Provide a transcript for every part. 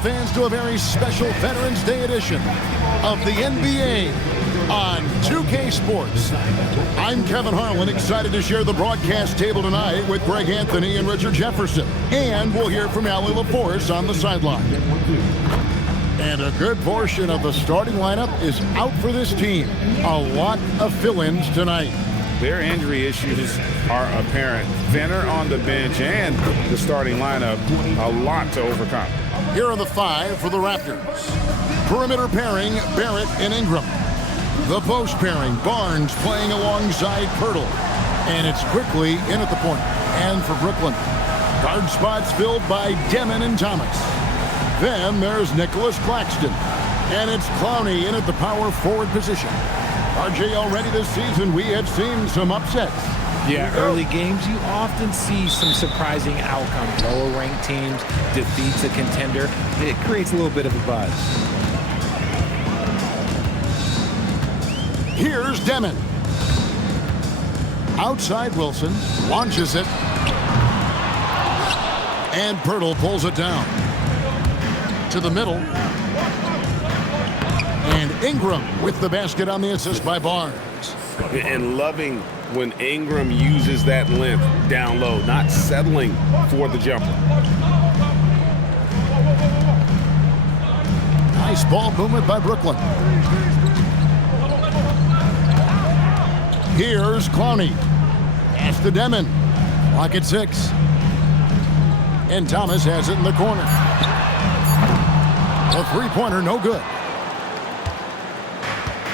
fans, to a very special Veterans Day edition of the NBA on 2K Sports. I'm Kevin Harlan, excited to share the broadcast table tonight with Greg Anthony and Richard Jefferson. And we'll hear from Allie LaForce on the sideline. And a good portion of the starting lineup is out for this team. A lot of fill-ins tonight. Their injury issues are apparent. Venner on the bench and the starting lineup, a lot to overcome. Here are the five for the Raptors. Perimeter pairing, Barrett and Ingram. The post pairing, Barnes playing alongside Pirtle. And it's Quickley in at the point. And for Brooklyn, guard spots filled by Demon and Thomas. Then there's Nic Claxton. And it's Clowney in at the power forward position. RJ, already this season, we have seen some upsets. Yeah, early games, you often see some surprising outcomes. Lower-ranked teams defeats a contender. It creates a little bit of a buzz. Here's Demon. Outside Wilson, launches it. And Pirtle pulls it down. To the middle. And Ingram with the basket on the assist by Barnes. And loving when Ingram uses that length down low, not settling for the jumper. Nice ball movement by Brooklyn. Here's Clowney. Pass to Demon. Clock at 6. And Thomas has it in the corner. A three-pointer, no good.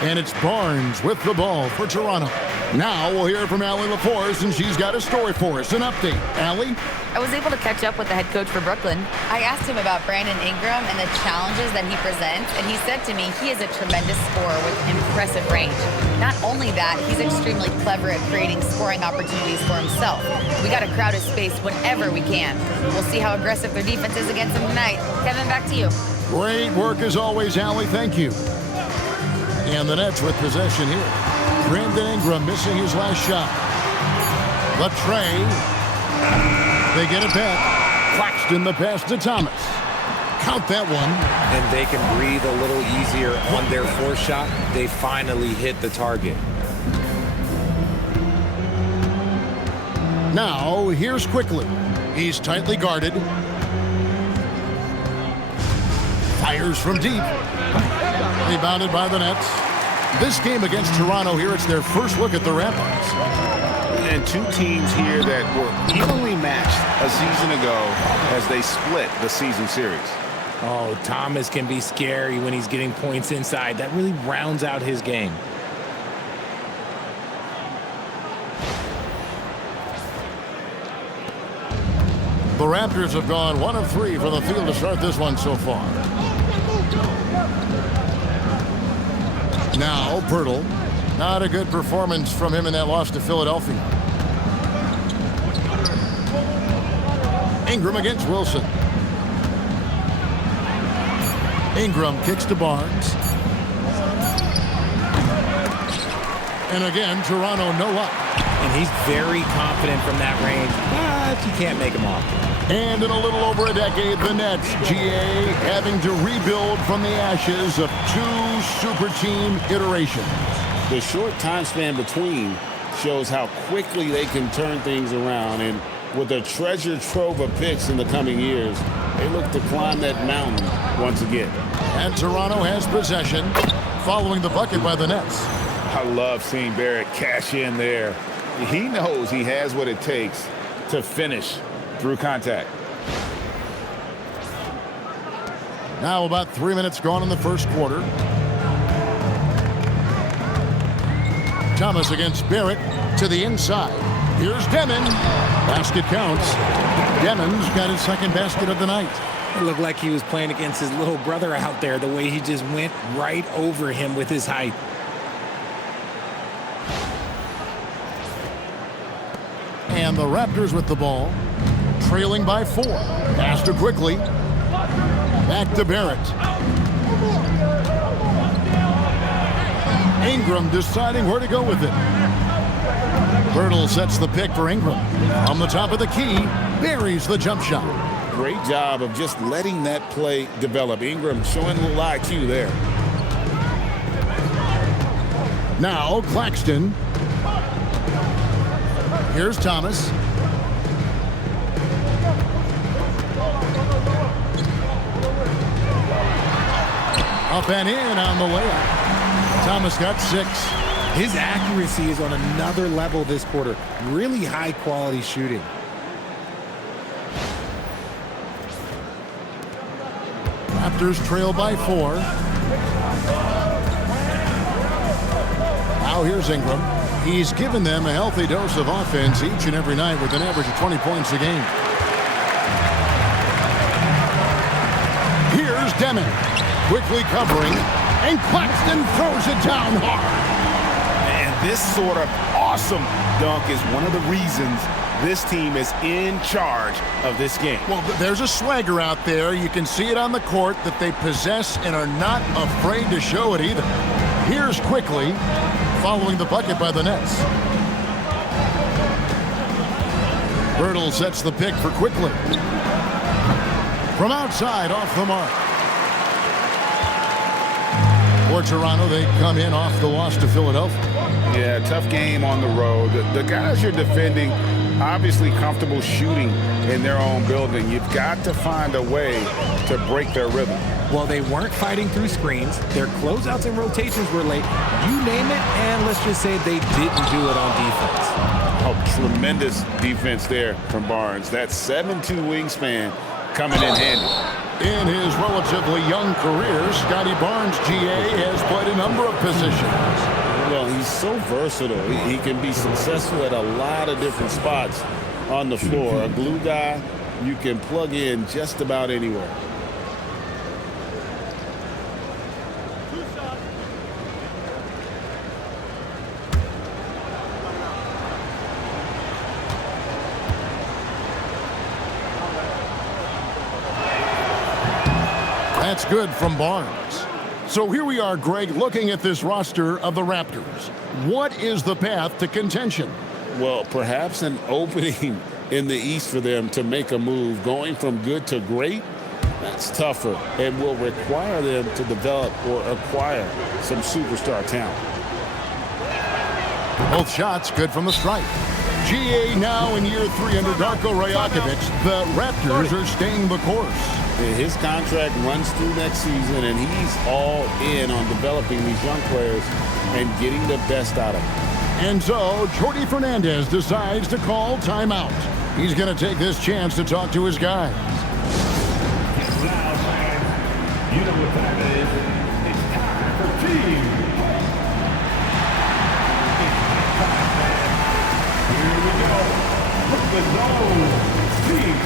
And it's Barnes with the ball for Toronto. Now we'll hear from Allie LaForce, and she's got a story for us. An update. Allie? I was able to catch up with the head coach for Brooklyn. I asked him about Brandon Ingram and the challenges that he presents, and he said to me he is a tremendous scorer with impressive range. Not only that, he's extremely clever at creating scoring opportunities for himself. We got to crowd his space whenever we can. We'll see how aggressive their defense is against him tonight. Kevin, back to you. Great work as always, Allie. Thank you. And the Nets with possession here. Brandon Ingram missing his last shot. The tray. They get it back. Claxton the pass to Thomas. Count that one. And they can breathe a little easier on their fourth shot. They finally hit the target. Now, here's Quickley. He's tightly guarded. Fires from deep. Rebounded by the Nets. This game against Toronto here, it's their first look at the Raptors. And two teams here that were evenly matched a season ago as they split the season series. Oh, Thomas can be scary when he's getting points inside. That really rounds out his game. The Raptors have gone 1 of 3 from the field to start this one so far. Now, Pirtle. Not a good performance from him in that loss to Philadelphia. Ingram against Wilson. Ingram kicks to Barnes. And again, Toronto, no luck. And he's very confident from that range, but you can't make him off. And in a little over a decade, the Nets, GA, having to rebuild from the ashes of 2 super team iterations. The short time span between shows how quickly they can turn things around. And with a treasure trove of picks in the coming years, they look to climb that mountain once again. And Toronto has possession following the bucket by the Nets. I love seeing Barrett cash in there. He knows he has what it takes to finish through contact. Now about 3 minutes gone in the first quarter. Thomas against Barrett to the inside. Here's Demon. Basket counts. Demon's got his second basket of the night. It looked like he was playing against his little brother out there, the way he just went right over him with his height. And the Raptors with the ball, trailing by 4. Pass to Quickley. Back to Barrett. Ingram deciding where to go with it. Pirtle sets the pick for Ingram. On the top of the key, buries the jump shot. great job of just letting that play develop. Ingram showing a little IQ there. Now Claxton. Here's Thomas. Up and in on the layup. Thomas got 6. His accuracy is on another level this quarter. Really high quality shooting. Raptors trail by 4. Now here's Ingram. He's given them a healthy dose of offense each and every night with an average of 20 points a game. Here's Deming. Quickly covering, and Claxton throws it down hard. And this sort of awesome dunk is one of the reasons this team is in charge of this game. Well, there's a swagger out there. You can see it on the court that they possess and are not afraid to show it either. Here's Quickley following the bucket by the Nets. Birtle sets the pick for Quickley. From outside, off the mark. For Toronto, they come in off the loss to Philadelphia. Yeah, tough game on the road. The guys you're defending, obviously comfortable shooting in their own building. You've got to find a way to break their rhythm. Well, they weren't fighting through screens. Their closeouts and rotations were late. You name it, and let's just say they didn't do it on defense. Oh, tremendous defense there from Barnes. That 7'2" wingspan coming in handy. In his relatively young career, Scottie Barnes, GA, has played a number of positions. Well, he's so versatile. He can be successful at a lot of different spots on the floor. A glue guy you can plug in just about anywhere. That's good from Barnes. So here we are, Greg, looking at this roster of the Raptors. What is the path to contention? Well, perhaps an opening in the East for them to make a move. Going from good to great, that's tougher and will require them to develop or acquire some superstar talent. Both shots good from the stripe. GA now in year 3 under Darko Rajakovic. The Raptors are staying the course. His contract runs through next season, and he's all in on developing these young players and getting the best out of them. And so, Jordi Fernandez decides to call timeout. He's going to take this chance to talk to his guys. You know what time it is. It's time for team. Here we go. Look the zone. Team.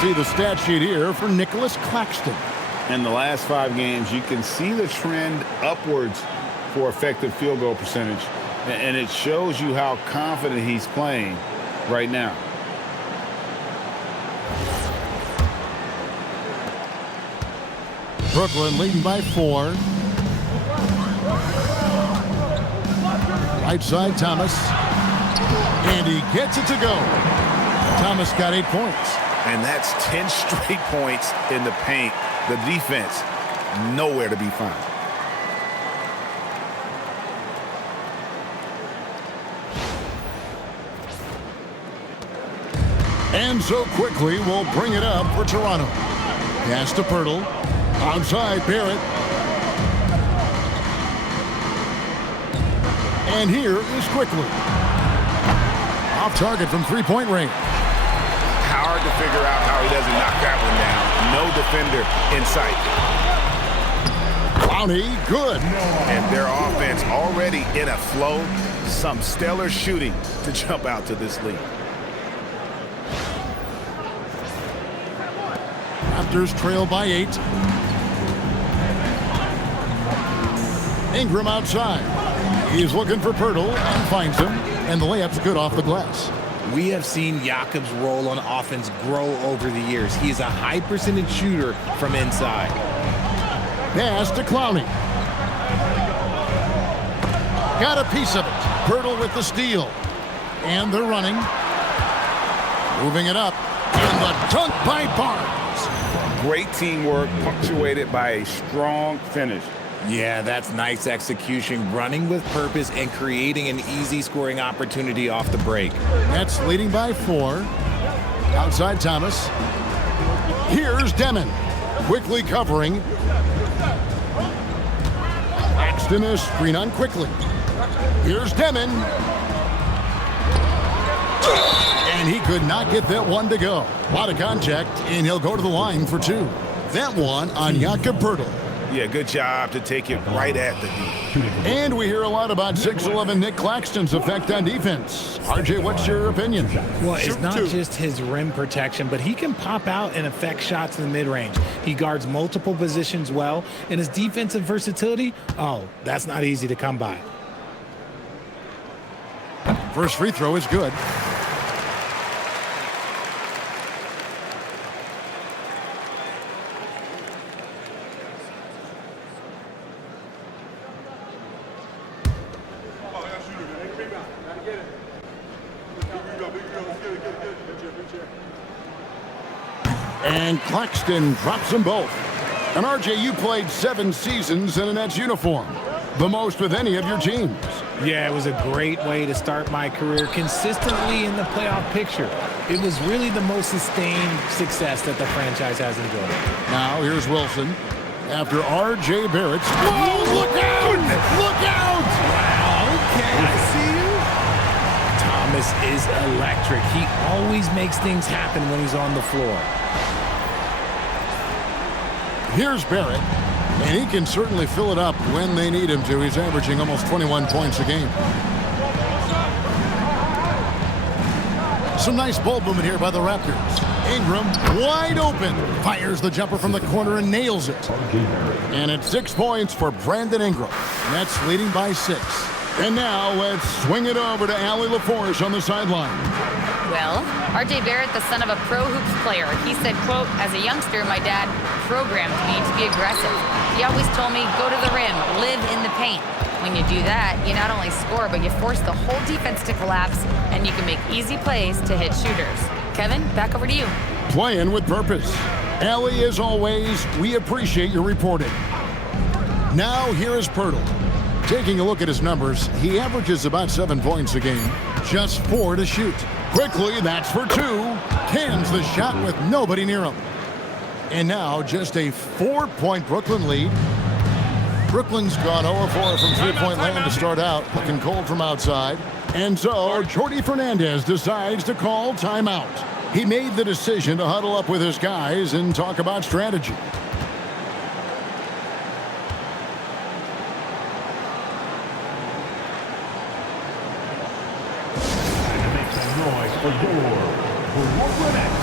See the stat sheet here for Nic Claxton. In the last 5 games, you can see the trend upwards for effective field goal percentage, and it shows you how confident he's playing right now. Brooklyn leading by 4. Right side, Thomas. And he gets it to go. Thomas got 8 points. And that's 10 straight points in the paint. The defense, nowhere to be found. And so Quickley will bring it up for Toronto. Pass to Pirtle. Outside Barrett. And here is Quickley. Off target from three-point range. Hard to figure out how he doesn't knock that one down. No defender in sight. Clowney, good. And their offense already in a flow. Some stellar shooting to jump out to this lead. Raptors trail by 8. Ingram outside. He's looking for Pirtle and finds him. And the layup's good off the glass. We have seen Jakob's role on offense grow over the years. He is a high percentage shooter from inside. Pass to Clowney. Got a piece of it. Pirtle with the steal. And they're running. Moving it up. And the dunk by Barnes. Great teamwork punctuated by a strong finish. Yeah, that's nice execution, running with purpose and creating an easy scoring opportunity off the break. Nets leading by 4. Outside Thomas. Here's Demon. Quickly covering. Claxton is screen on Quickley. Here's Demon. And he could not get that one to go. A lot of contact, and he'll go to the line for 2. That one on Jakob Pirtle. Yeah, good job to take it right at the D. And we hear a lot about 6'11" Nic Claxton's effect on defense. RJ, what's your opinion? Well, it's not just his rim protection, but he can pop out and affect shots in the mid-range. He guards multiple positions well, and his defensive versatility, oh, that's not easy to come by. First free throw is good. And Claxton drops them both. And RJ, you played 7 seasons in a Nets uniform. The most with any of your teams. Yeah, it was a great way to start my career consistently in the playoff picture. It was really the most sustained success that the franchise has enjoyed. Now here's Wilson. After RJ Barrett's... Whoa, look out! Look out! Wow, okay, I see you. Thomas is electric. He always makes things happen when he's on the floor. Here's Barrett, and he can certainly fill it up when they need him to. He's averaging almost 21 points a game. Some nice ball movement here by the Raptors. Ingram, wide open, fires the jumper from the corner and nails it. And it's 6 points for Brandon Ingram. Nets leading by 6. And now let's swing it over to Allie LaForge on the sideline. Well, RJ Barrett, the son of a pro hoops player, he said, quote, as a youngster, my dad programmed me to be aggressive. He always told me, go to the rim, live in the paint. When you do that, you not only score, but you force the whole defense to collapse, and you can make easy plays to hit shooters. Kevin, back over to you. Playing with purpose. Allie, as always, we appreciate your reporting. Now here is Pirtle. Taking a look at his numbers, he averages about 7 points a game, just 4 to shoot. Quickly, that's for 2. Cans the shot with nobody near him. And now just a 4-point Brooklyn lead. Brooklyn's gone 0-4 from three-point land to start out, looking cold from outside. And so Jordi Fernandez decides to call timeout. He made the decision to huddle up with his guys and talk about strategy. For your Brooklyn Nets.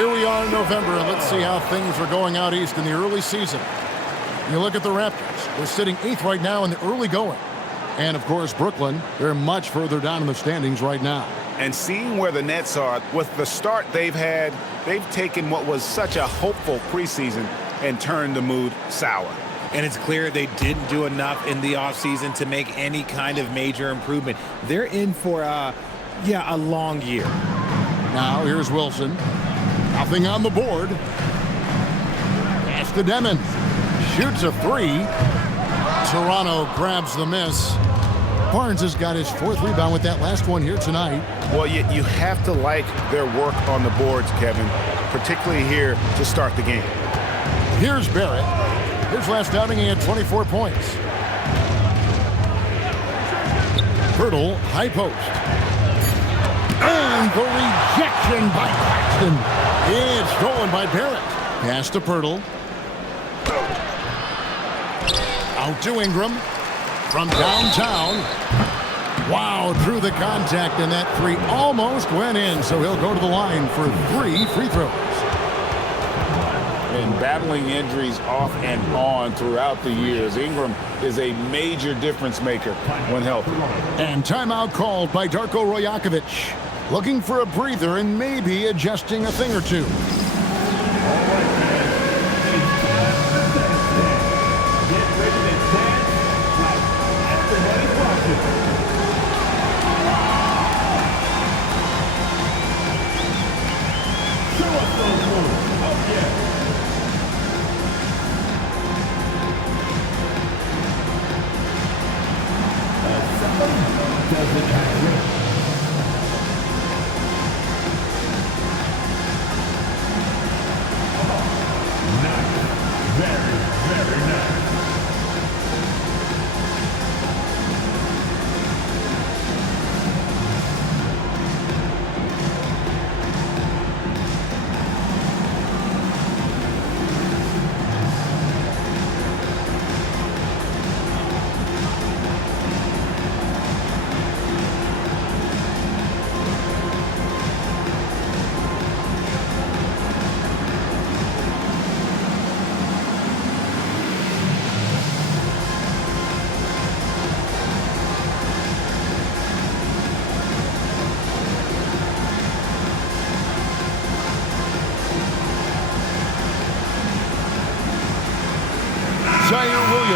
Here we are in November, and let's see how things are going out east in the early season. You look at the Raptors. They're sitting 8th right now in the early going. And, of course, Brooklyn, they're much further down in the standings right now. And seeing where the Nets are, with the start they've had, they've taken what was such a hopeful preseason and turned the mood sour. And it's clear they didn't do enough in the offseason to make any kind of major improvement. They're in for, a long year. Now, here's Wilson. Nothing on the board. Pass to Demon. Shoots a 3. Toronto grabs the miss. Barnes has got his 4th rebound with that last one here tonight. Well, you have to like their work on the boards, Kevin, particularly here to start the game. Here's Barrett. His last outing, he had 24 points. Hurdle, high post. And the rejection by Claxton. It's stolen by Barrett. Pass to Pirtle. Out to Ingram. From downtown. Wow, through the contact, and that 3 almost went in, so he'll go to the line for 3 free throws. And battling injuries off and on throughout the years, Ingram is a major difference maker when healthy. And timeout called by Darko Rojakovic. Looking for a breather and maybe adjusting a thing or two.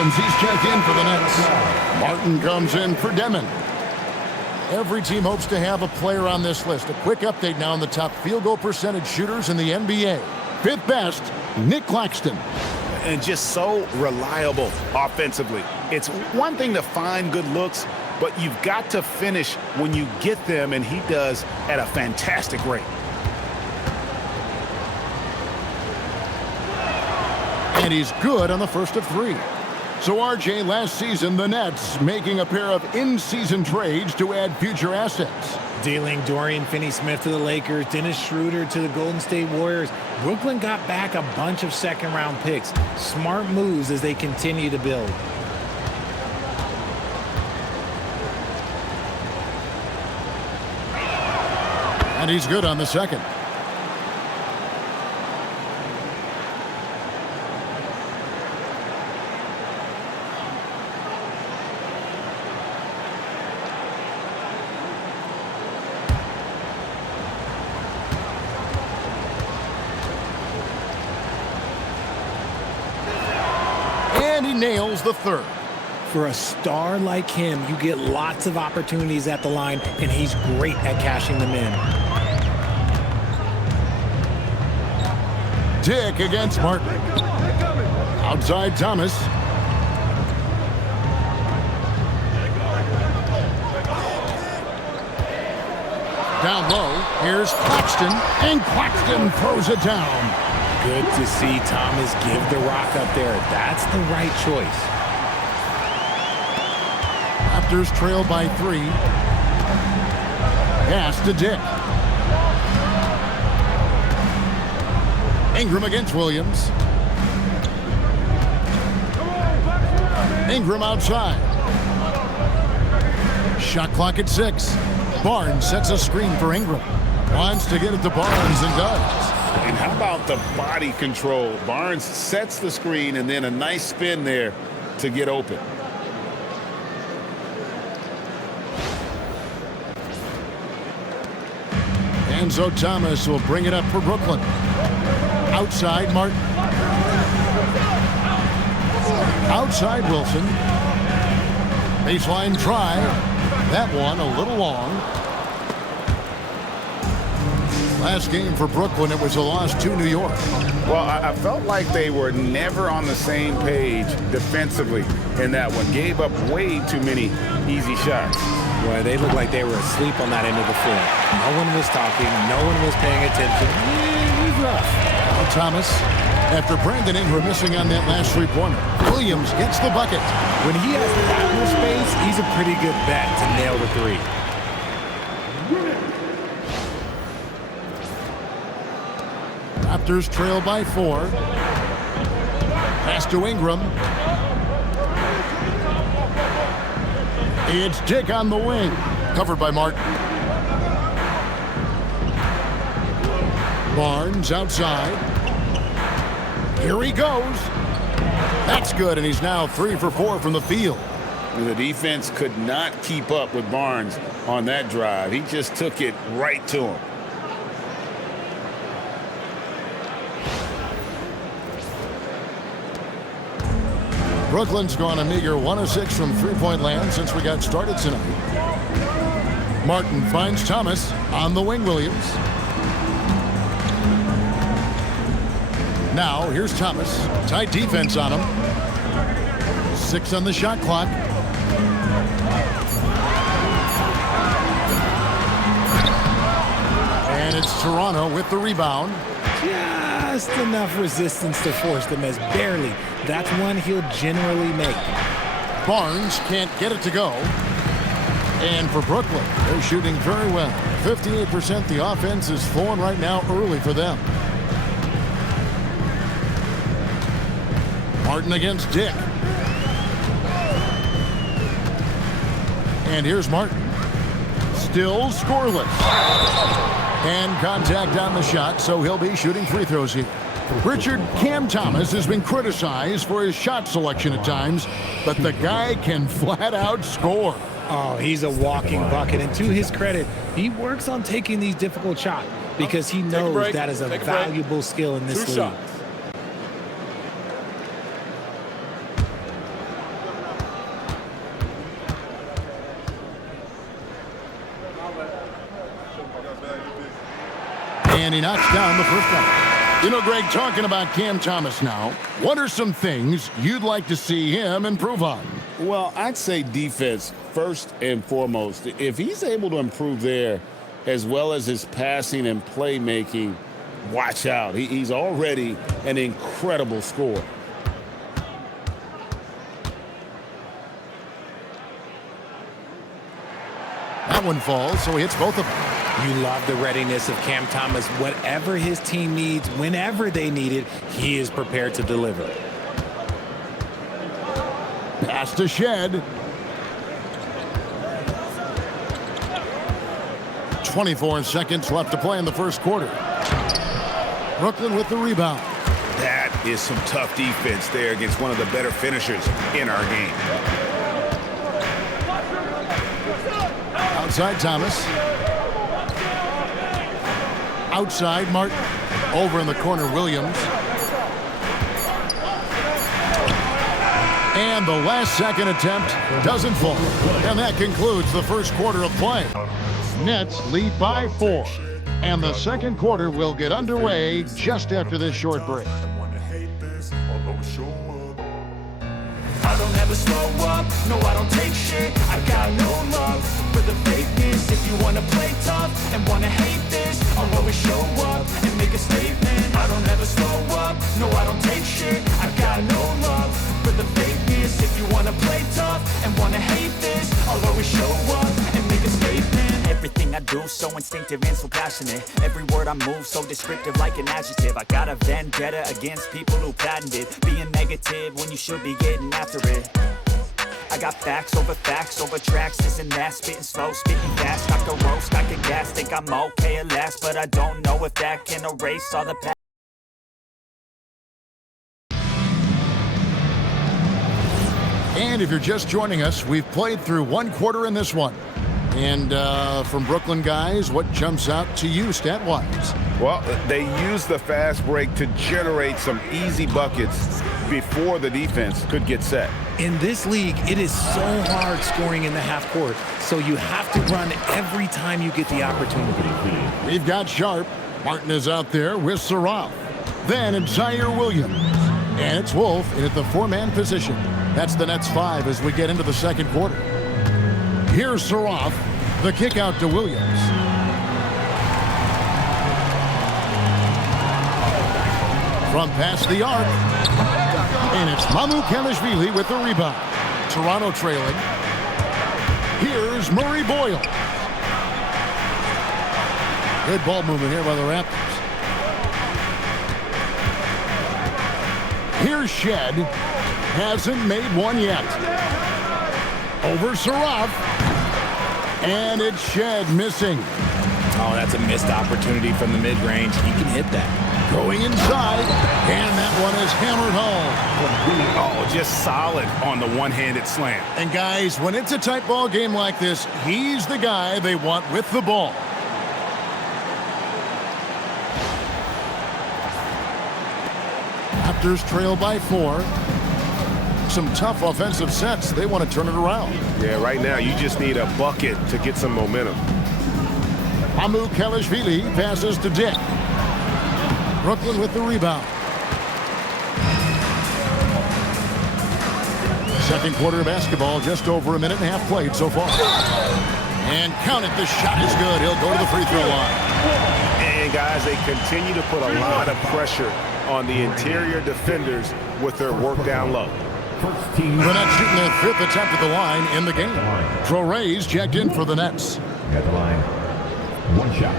He's checked in for the Nets. Martin comes in for Demon. Every team hopes to have a player on this list. A quick update now on the top field goal percentage shooters in the NBA. 5th best, Nic Claxton. And just so reliable offensively. It's one thing to find good looks, but you've got to finish when you get them, and he does at a fantastic rate. And he's good on the first of 3. So, RJ, last season, the Nets making a pair of in-season trades to add future assets. Dealing Dorian Finney-Smith to the Lakers, Dennis Schroeder to the Golden State Warriors. Brooklyn got back a bunch of second-round picks. Smart moves as they continue to build. And he's good on the second. And he nails the 3rd. For a star like him, you get lots of opportunities at the line, and he's great at cashing them in. Dick against Martin. Outside Thomas. Down low, here's Claxton, and Claxton throws it down. Good to see Thomas give the rock up there. That's the right choice. Raptors trail by 3. Pass to Dick. Ingram against Williams. Ingram outside. Shot clock at 6. Barnes sets a screen for Ingram. Wants to get it to Barnes and does. And how about the body control? Barnes sets the screen and then a nice spin there to get open. Enzo Thomas will bring it up for Brooklyn. Outside Martin. Outside Wilson. Baseline try. That one a little long. Last game for Brooklyn, it was a loss to New York. Well, I felt like they were never on the same page defensively in that one. Gave up way too many easy shots. Well, they looked like they were asleep on that end of the floor. No one was talking. No one was paying attention. It was rough. Now Thomas, after Brandon Ingram missing on that last three-pointer, Williams gets the bucket. When he has that much space, he's a pretty good bet to nail the three. Raptors trail by 4. Pass to Ingram. It's Dick on the wing. Covered by Martin. Barnes outside. Here he goes. That's good, and he's now 3 for 4 from the field. And the defense could not keep up with Barnes on that drive. He just took it right to him. Brooklyn's gone a meager 1 of 6 from three-point land since we got started tonight. Martin finds Thomas on the wing. Williams. Now here's Thomas. Tight defense on him. 6 on the shot clock. And it's Toronto with the rebound. Just enough resistance to force them as barely. That's one he'll generally make. Barnes can't get it to go. And for Brooklyn, they're shooting very well. 58%. The offense is flowing right now early for them. Martin against Dick. And here's Martin. Still scoreless. And contact on the shot, so he'll be shooting free throws here. Richard, Cam Thomas has been criticized for his shot selection at times, but the guy can flat out score. Oh, he's a walking bucket, and to his credit, he works on taking these difficult shots because he knows that is a valuable skill in this league. And he knocks down the first one. You know, Greg, talking about Cam Thomas now, what are some things you'd like to see him improve on? Well, I'd say defense first and foremost. If he's able to improve there, as well as his passing and playmaking, watch out. He's already an incredible scorer. That one falls, so he hits both of them. You love the readiness of Cam Thomas. Whatever his team needs, whenever they need it, he is prepared to deliver. Pass to Shed. 24 seconds left to play in the first quarter. Brooklyn with the rebound. That is some tough defense there against one of the better finishers in our game. Outside Thomas. Outside Martin. Over in the corner Williams. And the last second attempt doesn't fall. And that concludes the first quarter of play. Nets lead by 4. And the second quarter will get underway just after this short break. I don't ever slow up, no I don't take shit. I got no love for the fakeness. If you wanna play tough and wanna hate this, I'll always show up and make a statement. I don't ever slow up, no I don't take shit. I got no love for the fakeness. If you wanna play tough and wanna hate this, I'll always show up and make a statement. Everything I do so instinctive and so passionate. Every word I move so descriptive like an adjective. I got a vendetta against people who patented being negative when you should be getting after it. I got facts over tracks, isn't that spitting slow, spitting fast, I can roast, I can gas, think I'm okay at last, but I don't know if that can erase all the past. And if you're just joining us, we've played through one quarter in this one. And from Brooklyn guys, what jumps out to you stat-wise? Well, they used the fast break to generate some easy buckets before the defense could get set. In this league, it is so hard scoring in the half court, so you have to run every time you get the opportunity. We've got Sharp. Martin is out there with Saraf. Then it's Zaire Williams. And it's Wolf in at the four-man position. That's the Nets 5 as we get into the second quarter. Here's Saraf. The kick out to Williams. From past the arc. And it's Mamu Kelishvili with the rebound. Toronto trailing. Here's Murray Boyle. Good ball movement here by the Raptors. Here's Shed. Hasn't made one yet. Over Saraf. And it's Shed missing. Oh, that's a missed opportunity from the mid-range. He can hit that. Going inside. And that one is hammered home. Oh, just solid on the one-handed slam. And guys, when it's a tight ball game like this, he's the guy they want with the ball. Raptors trail by 4. Some tough offensive sets. They want to turn it around. Yeah, right now you just need a bucket to get some momentum. Mamu Kelishvili passes to Dick. Brooklyn with the rebound. Second quarter of basketball, just over a minute and a half played so far. And count it, the shot is good. He'll go to the free throw line. And guys, they continue to put a lot of pressure on the interior defenders with their work down low. The Nets shooting their 5th attempt at the line in the game. Traore's checked in for the Nets. At the line. One shot.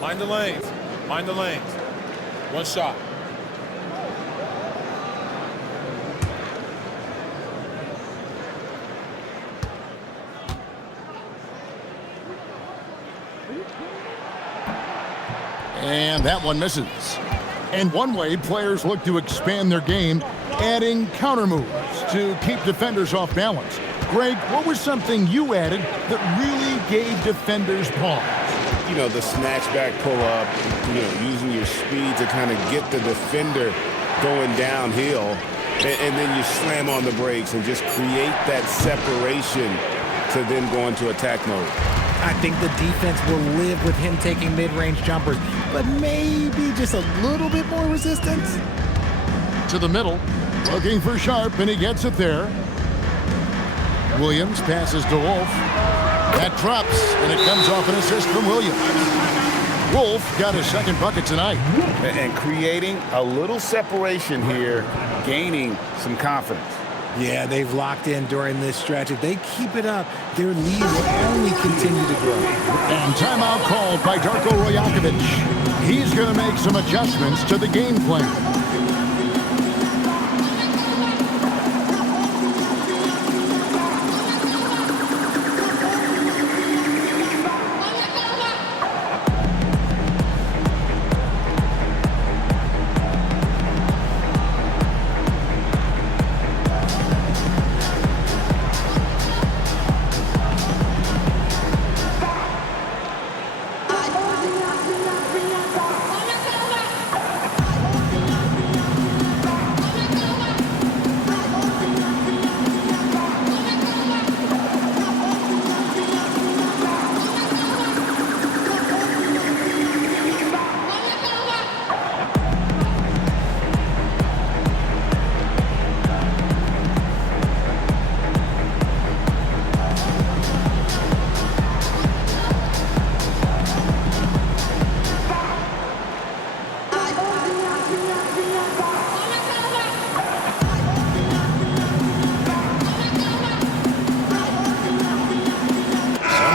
Mind the lanes. Mind the lanes. One shot. And that one misses. And one way players look to expand their game, adding counter moves to keep defenders off balance. Greg, what was something you added that really gave defenders pause? You know, the snatch back pull up, you know, using your speed to kind of get the defender going downhill. And then you slam on the brakes and just create that separation to then go into attack mode. I think the defense will live with him taking mid-range jumpers, but maybe just a little bit more resistance. To the middle, looking for Sharp, and he gets it there. Williams passes to Wolf. That drops, and it comes off an assist from Williams. Wolf got his second bucket tonight. And creating a little separation here, gaining some confidence. Yeah, they've locked in during this stretch. If they keep it up, their lead will only continue to grow. And timeout called by Darko Rajakovic. He's going to make some adjustments to the game plan.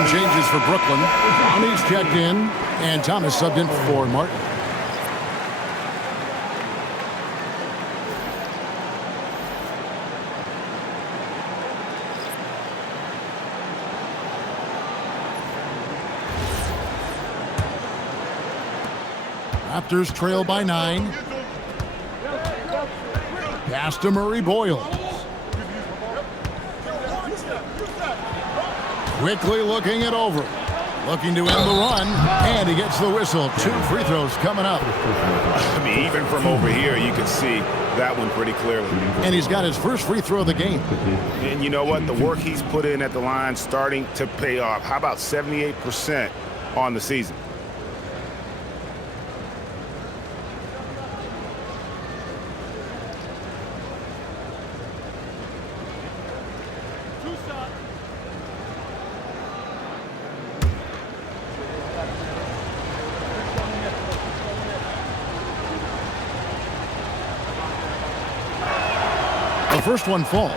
Changes for Brooklyn. He's checked in, and Thomas subbed in for Martin. Raptors trail by 9. Pass to Murray Boyle. Quickly looking it over. Looking to end the run, and he gets the whistle. 2 free throws coming up. I mean, even from over here, you can see that one pretty clearly. And he's got his first free throw of the game. And you know what? The work he's put in at the line starting to pay off. How about 78% on the season? The first one falls.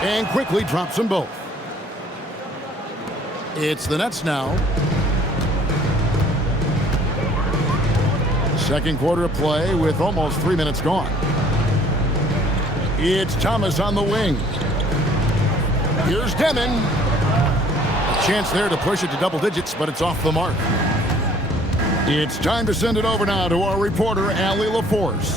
And quickly drops them both. It's the Nets now. Second quarter of play with almost 3 minutes gone. It's Thomas on the wing. Here's Demon. A chance there to push it to double digits, but it's off the mark. It's time to send it over now to our reporter, Allie LaForce.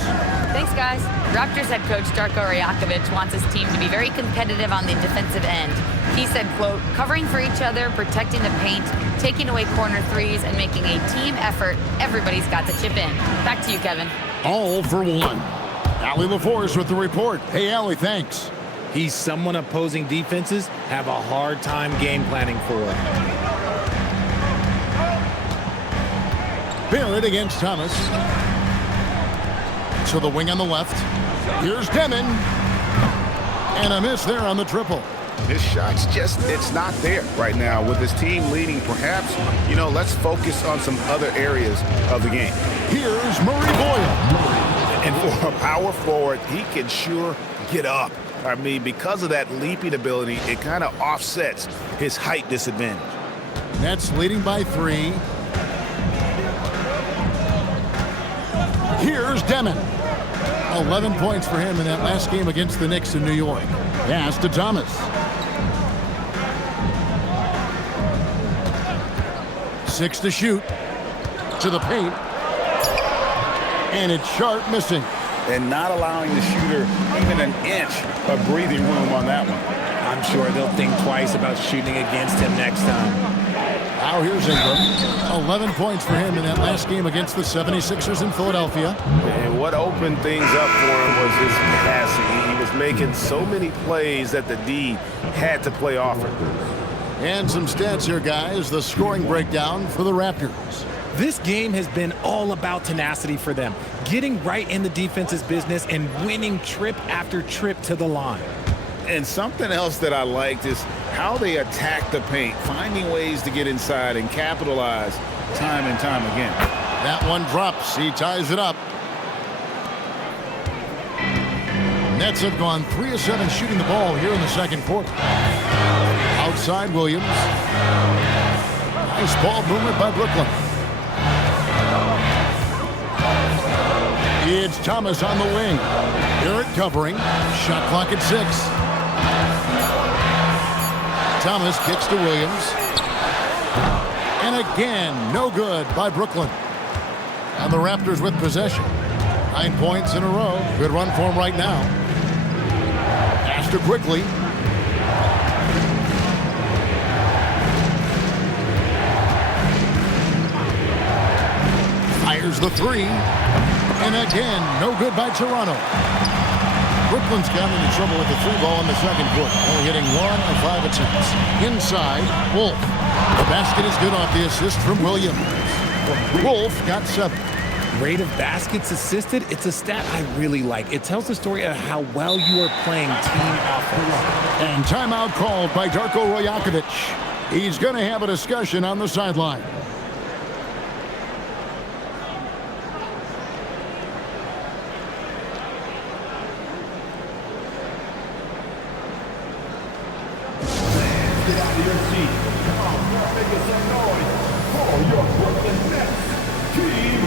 Thanks, guys. Raptors head coach Darko Rajakovic wants his team to be very competitive on the defensive end. He said, quote, covering for each other, protecting the paint, taking away corner threes, and making a team effort. Everybody's got to chip in. Back to you, Kevin. All for one. Allie LaForce with the report. Hey, Allie, thanks. He's someone opposing defenses have a hard time game planning for. Barrett against Thomas. To the wing on the left. Here's Demon. And a miss there on the triple. His shot's just, it's not there right now. With his team leading, perhaps, you know, let's focus on some other areas of the game. Here's Murray Boyle. And for a power forward, he can sure get up. I mean, because of that leaping ability, it kind of offsets his height disadvantage. Nets leading by 3. Here's Demon. 11 points for him in that last game against the Knicks in New York. Pass to Thomas. Six to shoot. To the paint. And it's Sharp missing. And not allowing the shooter even an inch of breathing room on that one. I'm sure they'll think twice about shooting against him next time. Now here's Ingram. 11 points for him in that last game against the 76ers in Philadelphia. And what opened things up for him was his passing. He was making so many plays that the D had to play off him. And some stats here, guys. The scoring breakdown for the Raptors. This game has been all about tenacity for them, getting right in the defense's business and winning trip after trip to the line. And something else that I liked is how they attack the paint, finding ways to get inside and capitalize time and time again. That one drops. He ties it up. Nets have gone 3 of 7 shooting the ball here in the second quarter. Outside Williams. Nice ball movement by Brooklyn. It's Thomas on the wing. Barrett covering. Shot clock at 6. Thomas kicks to Williams. And again, no good by Brooklyn. And the Raptors with possession. 9 points in a row. Good run for him right now. Pass to Quickley. Fires the 3. And again, no good by Toronto. Brooklyn's gotten into trouble with the 3 ball in the second quarter, only hitting 1 of 5 attempts. Inside, Wolf. The basket is good off the assist from Williams. Wolf got 7. Rate of baskets assisted, it's a stat I really like. It tells the story of how well you are playing team offense. And timeout called by Darko Rajakovic. He's going to have a discussion on the sideline. get out of your seat. Come on, start making some noise for your Brooklyn Nets team.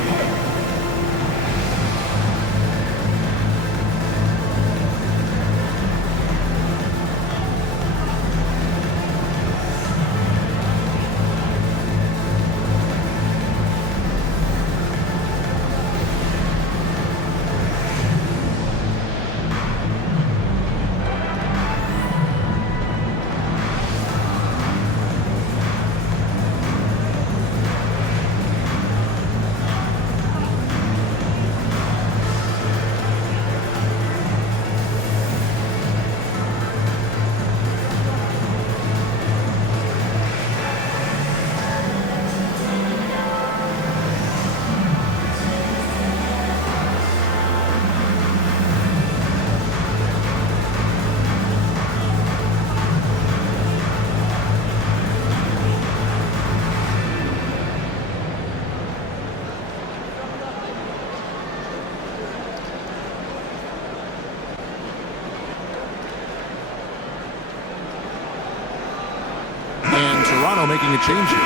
Toronto making a change here.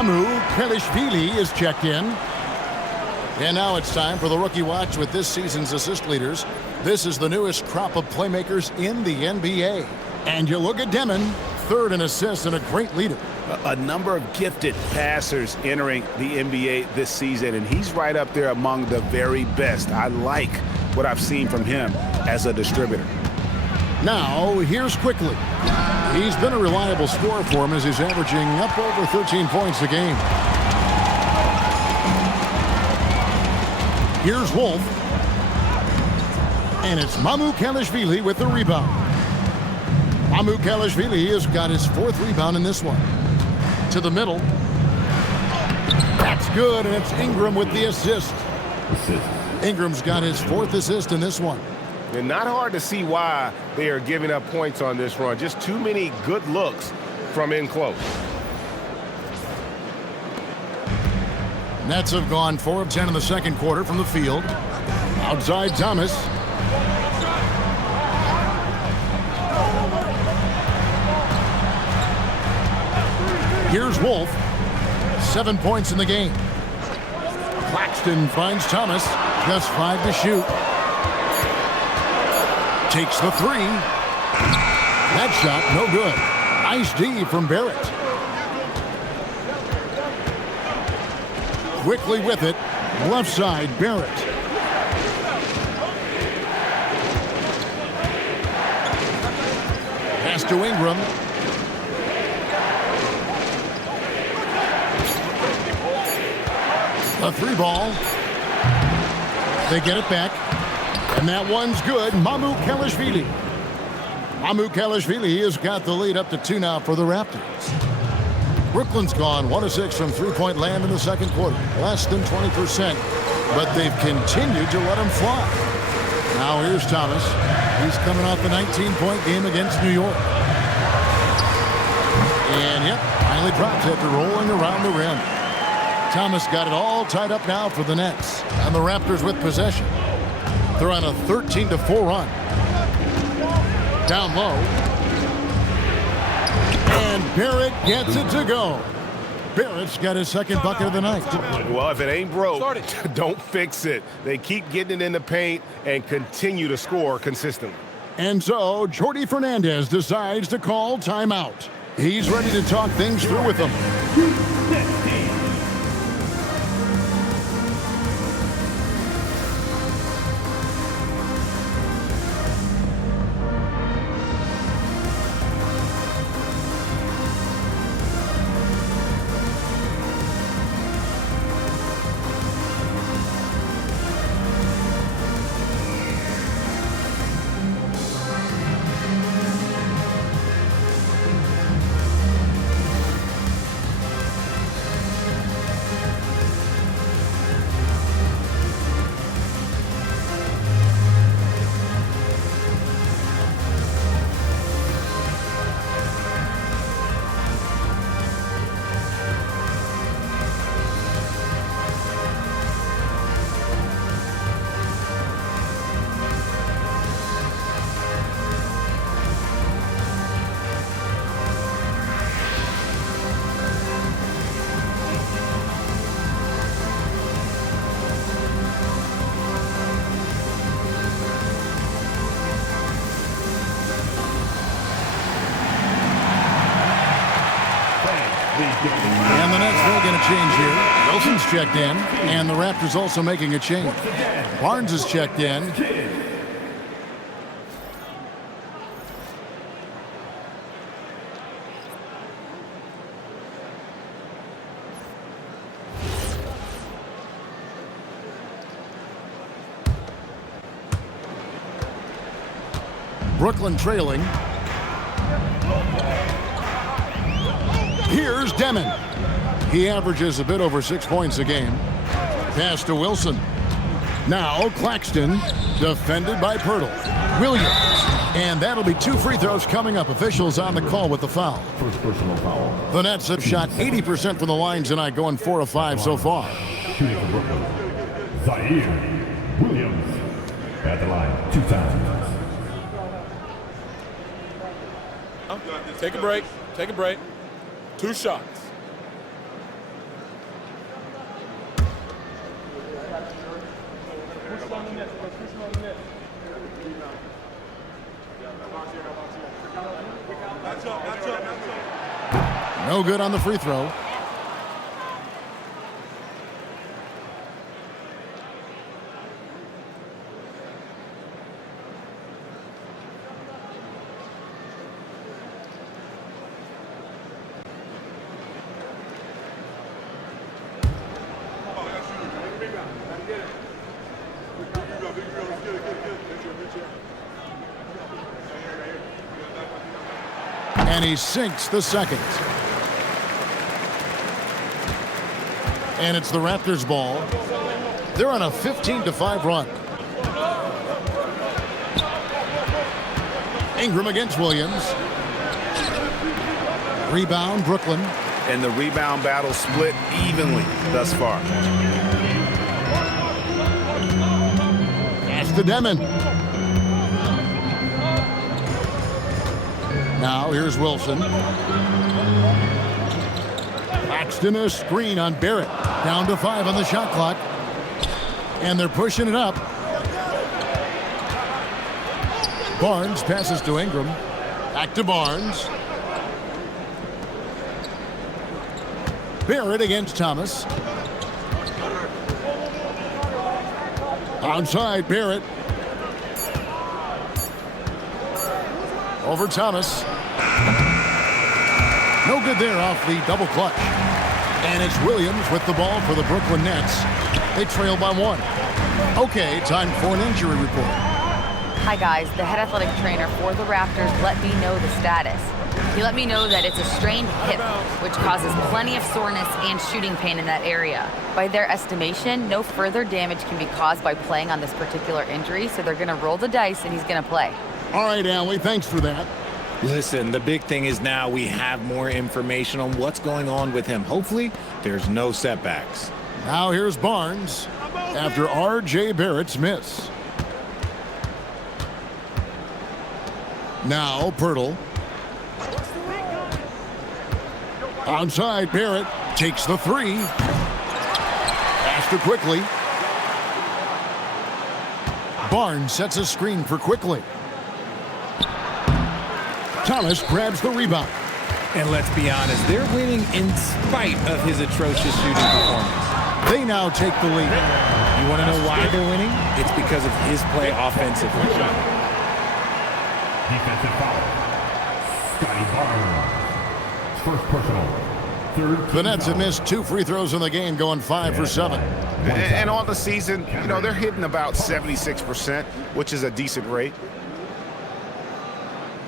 Immanuel is checked in. And now it's time for the Rookie Watch with this season's assist leaders. This is the newest crop of playmakers in the NBA. And you look at Demon, third in assists and a great leader. A number of gifted passers entering the NBA this season, and he's right up there among the very best. I like what I've seen from him as a distributor. Now, here's Quickley. He's been a reliable scorer for him as he's averaging up over 13 points a game. Here's Wolf. And it's Immanuel with the rebound. Immanuel has got his fourth rebound in this one. To the middle. That's good, and it's Ingram with the assist. Ingram's got his fourth assist in this one. And not hard to see why they are giving up points on this run. Just too many good looks from in close. Nets have gone 4 of 10 in the second quarter from the field. Outside Thomas. Here's Wolf. 7 points in the game. Claxton finds Thomas. Just 5 to shoot. Takes the 3. That shot, no good. Nice D from Barrett. Quickley with it. Left side, Barrett. Pass to Ingram. A 3 ball. They get it back. And that one's good. Immanuel has got the lead up to 2 now for the Raptors. Brooklyn's gone 1 of 6 from three-point land in the second quarter. Less than 20%. But they've continued to let him fly. Now here's Thomas. He's coming off a 19-point game against New York. And yep, finally drops after rolling around the rim. Thomas got it all tied up now for the Nets. And the Raptors with possession. They're on a 13-4 run. Down low. And Barrett gets it to go. Barrett's got his second bucket of the night. Well, if it ain't broke, don't fix it. They keep getting it in the paint and continue to score consistently. And so, Jordi Fernandez decides to call timeout. He's ready to talk things through with them. change here. Wilson's checked in, and the Raptors also making a change. Barnes is checked in. Brooklyn trailing. Here's Demon. He averages a bit over 6 points a game. Pass to Wilson. Now Claxton, defended by Pirtle. Williams. And that'll be 2 free throws coming up. Officials on the call with the foul. First personal foul. The Nets have shot 80% from the line tonight, going 4 of 5 so far. Shooting for Brooklyn. Zaire Williams at the line 2 times. Take a break. Take a break. 2 shots. No good on the free throw. And he sinks the second. And it's the Raptors' ball. They're on a 15-5 run. Ingram against Williams. Rebound, Brooklyn. And the rebound battle split evenly thus far. Pass to Demon. Now here's Wilson. Claxton a screen on Barrett. Down to 5 on the shot clock. And they're pushing it up. Barnes passes to Ingram. Back to Barnes. Barrett against Thomas. Outside Barrett. Over Thomas. No good there off the double clutch. And it's Williams with the ball for the Brooklyn Nets. They trail by 1. Okay, time for an injury report. Hi guys, the head athletic trainer for the Raptors let me know the status. He let me know that it's a strained hip, which causes plenty of soreness and shooting pain in that area. By their estimation, no further damage can be caused by playing on this particular injury, so they're gonna roll the dice and he's gonna play. All right, Allie, thanks for that. Listen, the big thing is now we have more information on what's going on with him. Hopefully, there's no setbacks. Now here's Barnes after RJ Barrett's miss. Now Pirtle. Outside, Barrett takes the 3. Pass to Quickley. Barnes sets a screen for Quickley. Thomas grabs the rebound. And let's be honest, they're winning in spite of his atrocious shooting performance. They now take the lead. You want to know why they're winning? It's because of his play offensively. Defensive foul. Scottie Barnes. First personal. Third. The Nets have missed 2 free throws in the game, going 5 for 7. And on the season, you know, they're hitting about 76%, which is a decent rate.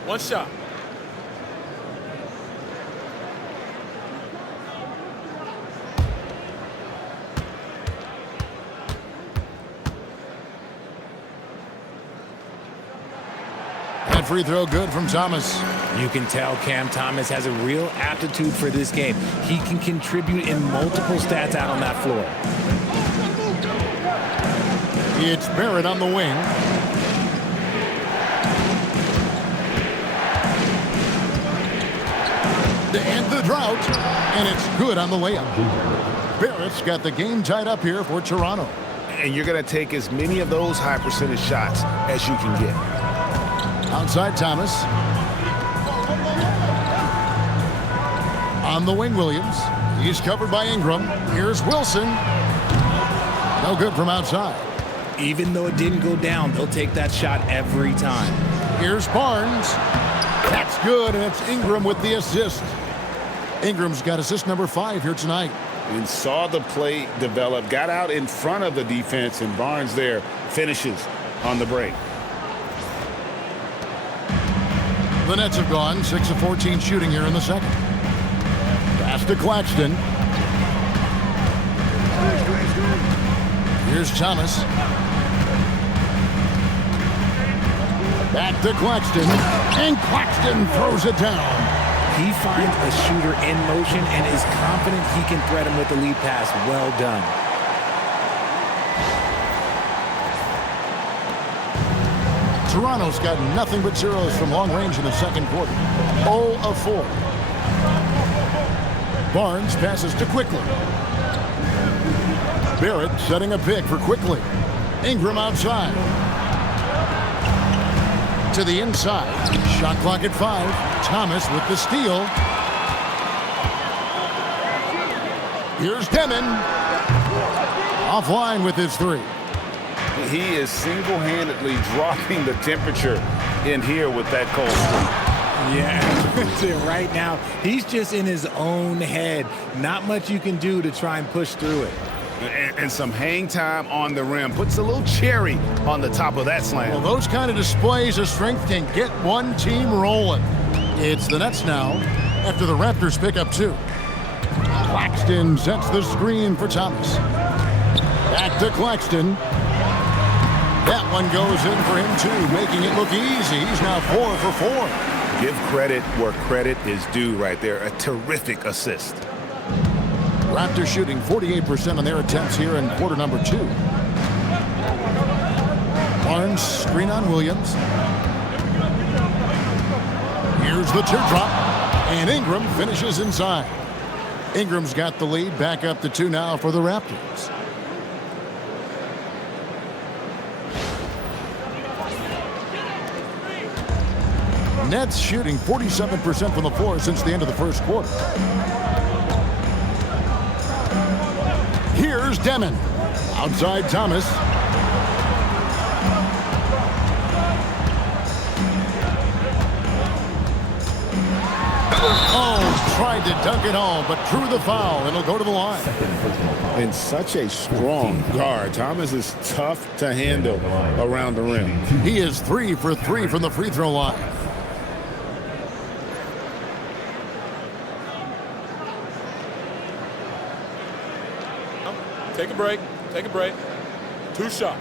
1 shot. That free throw good from Thomas. You can tell Cam Thomas has a real aptitude for this game. He can contribute in multiple stats out on that floor. It's Barrett on the wing. To end the drought, and it's good on the layup. Barrett's got the game tied up here for Toronto. And you're going to take as many of those high percentage shots as you can get. Outside Thomas. On the wing, Williams. He's covered by Ingram. Here's Wilson. No good from outside. Even though it didn't go down, they'll take that shot every time. Here's Barnes. That's good, and it's Ingram with the assist. Ingram's got assist number 5 here tonight. And saw the play develop, got out in front of the defense, and Barnes there finishes on the break. The Nets have gone 6 of 14 shooting here in the second. Pass to Claxton. Here's Thomas. Back to Claxton. And Claxton throws it down. He finds a shooter in motion and is confident he can thread him with the lead pass. Well done. Toronto's got nothing but zeros from long range in the second quarter. 0 of 4. Barnes passes to Quickley. Barrett setting a pick for Quickley. Ingram outside. To the inside. Shot clock at 5. Thomas with the steal. Here's Demon. Offline with his 3. He is single-handedly dropping the temperature in here with that cold streak. Yeah, right now, he's just in his own head. Not much you can do to try and push through it. And some hang time on the rim. Puts a little cherry on the top of that slam. Well, those kind of displays of strength can get one team rolling. It's the Nets now after the Raptors pick up 2. Claxton sets the screen for Thomas. Back to Claxton. That one goes in for him, too, making it look easy. He's now 4 for 4. Give credit where credit is due right there. A terrific assist. Raptors shooting 48% on their attempts here in quarter number 2. Barnes, screen on Williams. Here's the teardrop, and Ingram finishes inside. Ingram's got the lead, back up to 2 now for the Raptors. Nets shooting 47% from the floor since the end of the first quarter. Here's Demon. Outside Thomas. Oh, tried to dunk it home, but drew the foul. It'll go to the line. And such a strong guard. Thomas is tough to handle around the rim. He is 3 for 3 from the free throw line. Take a break. Take a break. 2 shots.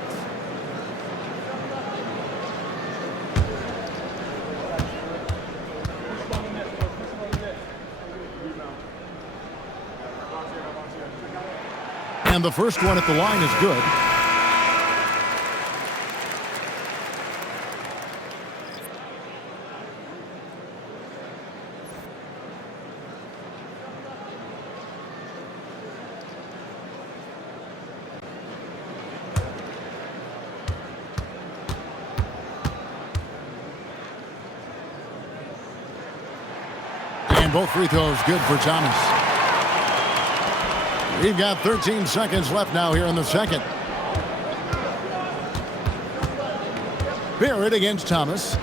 And the first one at the line is good. And both free throws good for Thomas. We've got 13 seconds left now here in the second. Barrett against Thomas.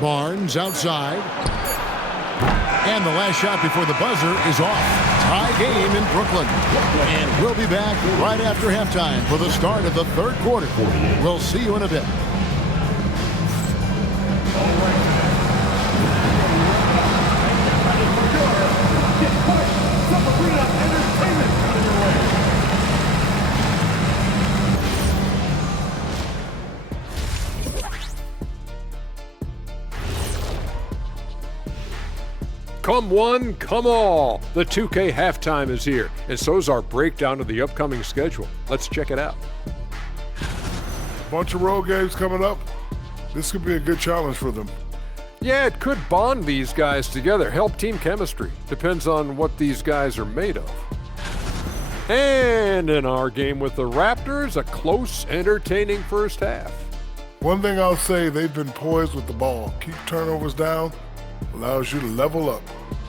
Barnes outside. And the last shot before the buzzer is off. Tie game in Brooklyn. And we'll be back right after halftime for the start of the third quarter. We'll see you in a bit. Come one, come all. The 2K halftime is here, and so is our breakdown of the upcoming schedule. Let's check it out. Bunch of road games coming up. This could be a good challenge for them. Yeah, it could bond these guys together, help team chemistry. Depends on what these guys are made of. And in our game with the Raptors, a close, entertaining first half. One thing I'll say, they've been poised with the ball. Keep turnovers down, allows you to level up.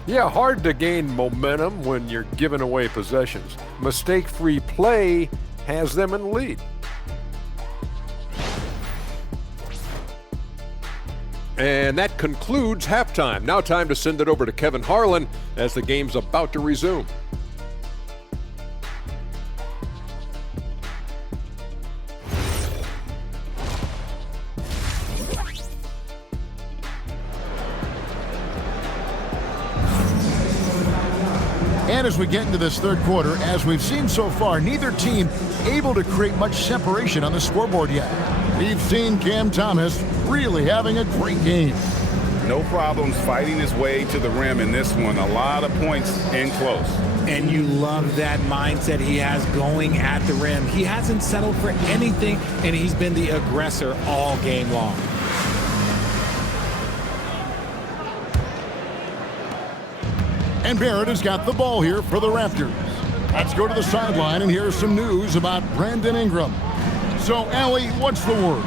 Yeah, hard to gain momentum when you're giving away possessions. Mistake-free play has them in the lead. And that concludes halftime. Now time to send it over to Kevin Harlan as the game's about to resume. And as we get into this third quarter, as we've seen so far, neither team able to create much separation on the scoreboard yet. We've seen Cam Thomas really having a great game. No problems fighting his way to the rim in this one. A lot of points in close. And you love that mindset he has going at the rim. He hasn't settled for anything, and he's been the aggressor all game long. And Barrett has got the ball here for the Raptors. Let's go to the sideline and hear some news about Brandon Ingram. So, Allie, what's the word?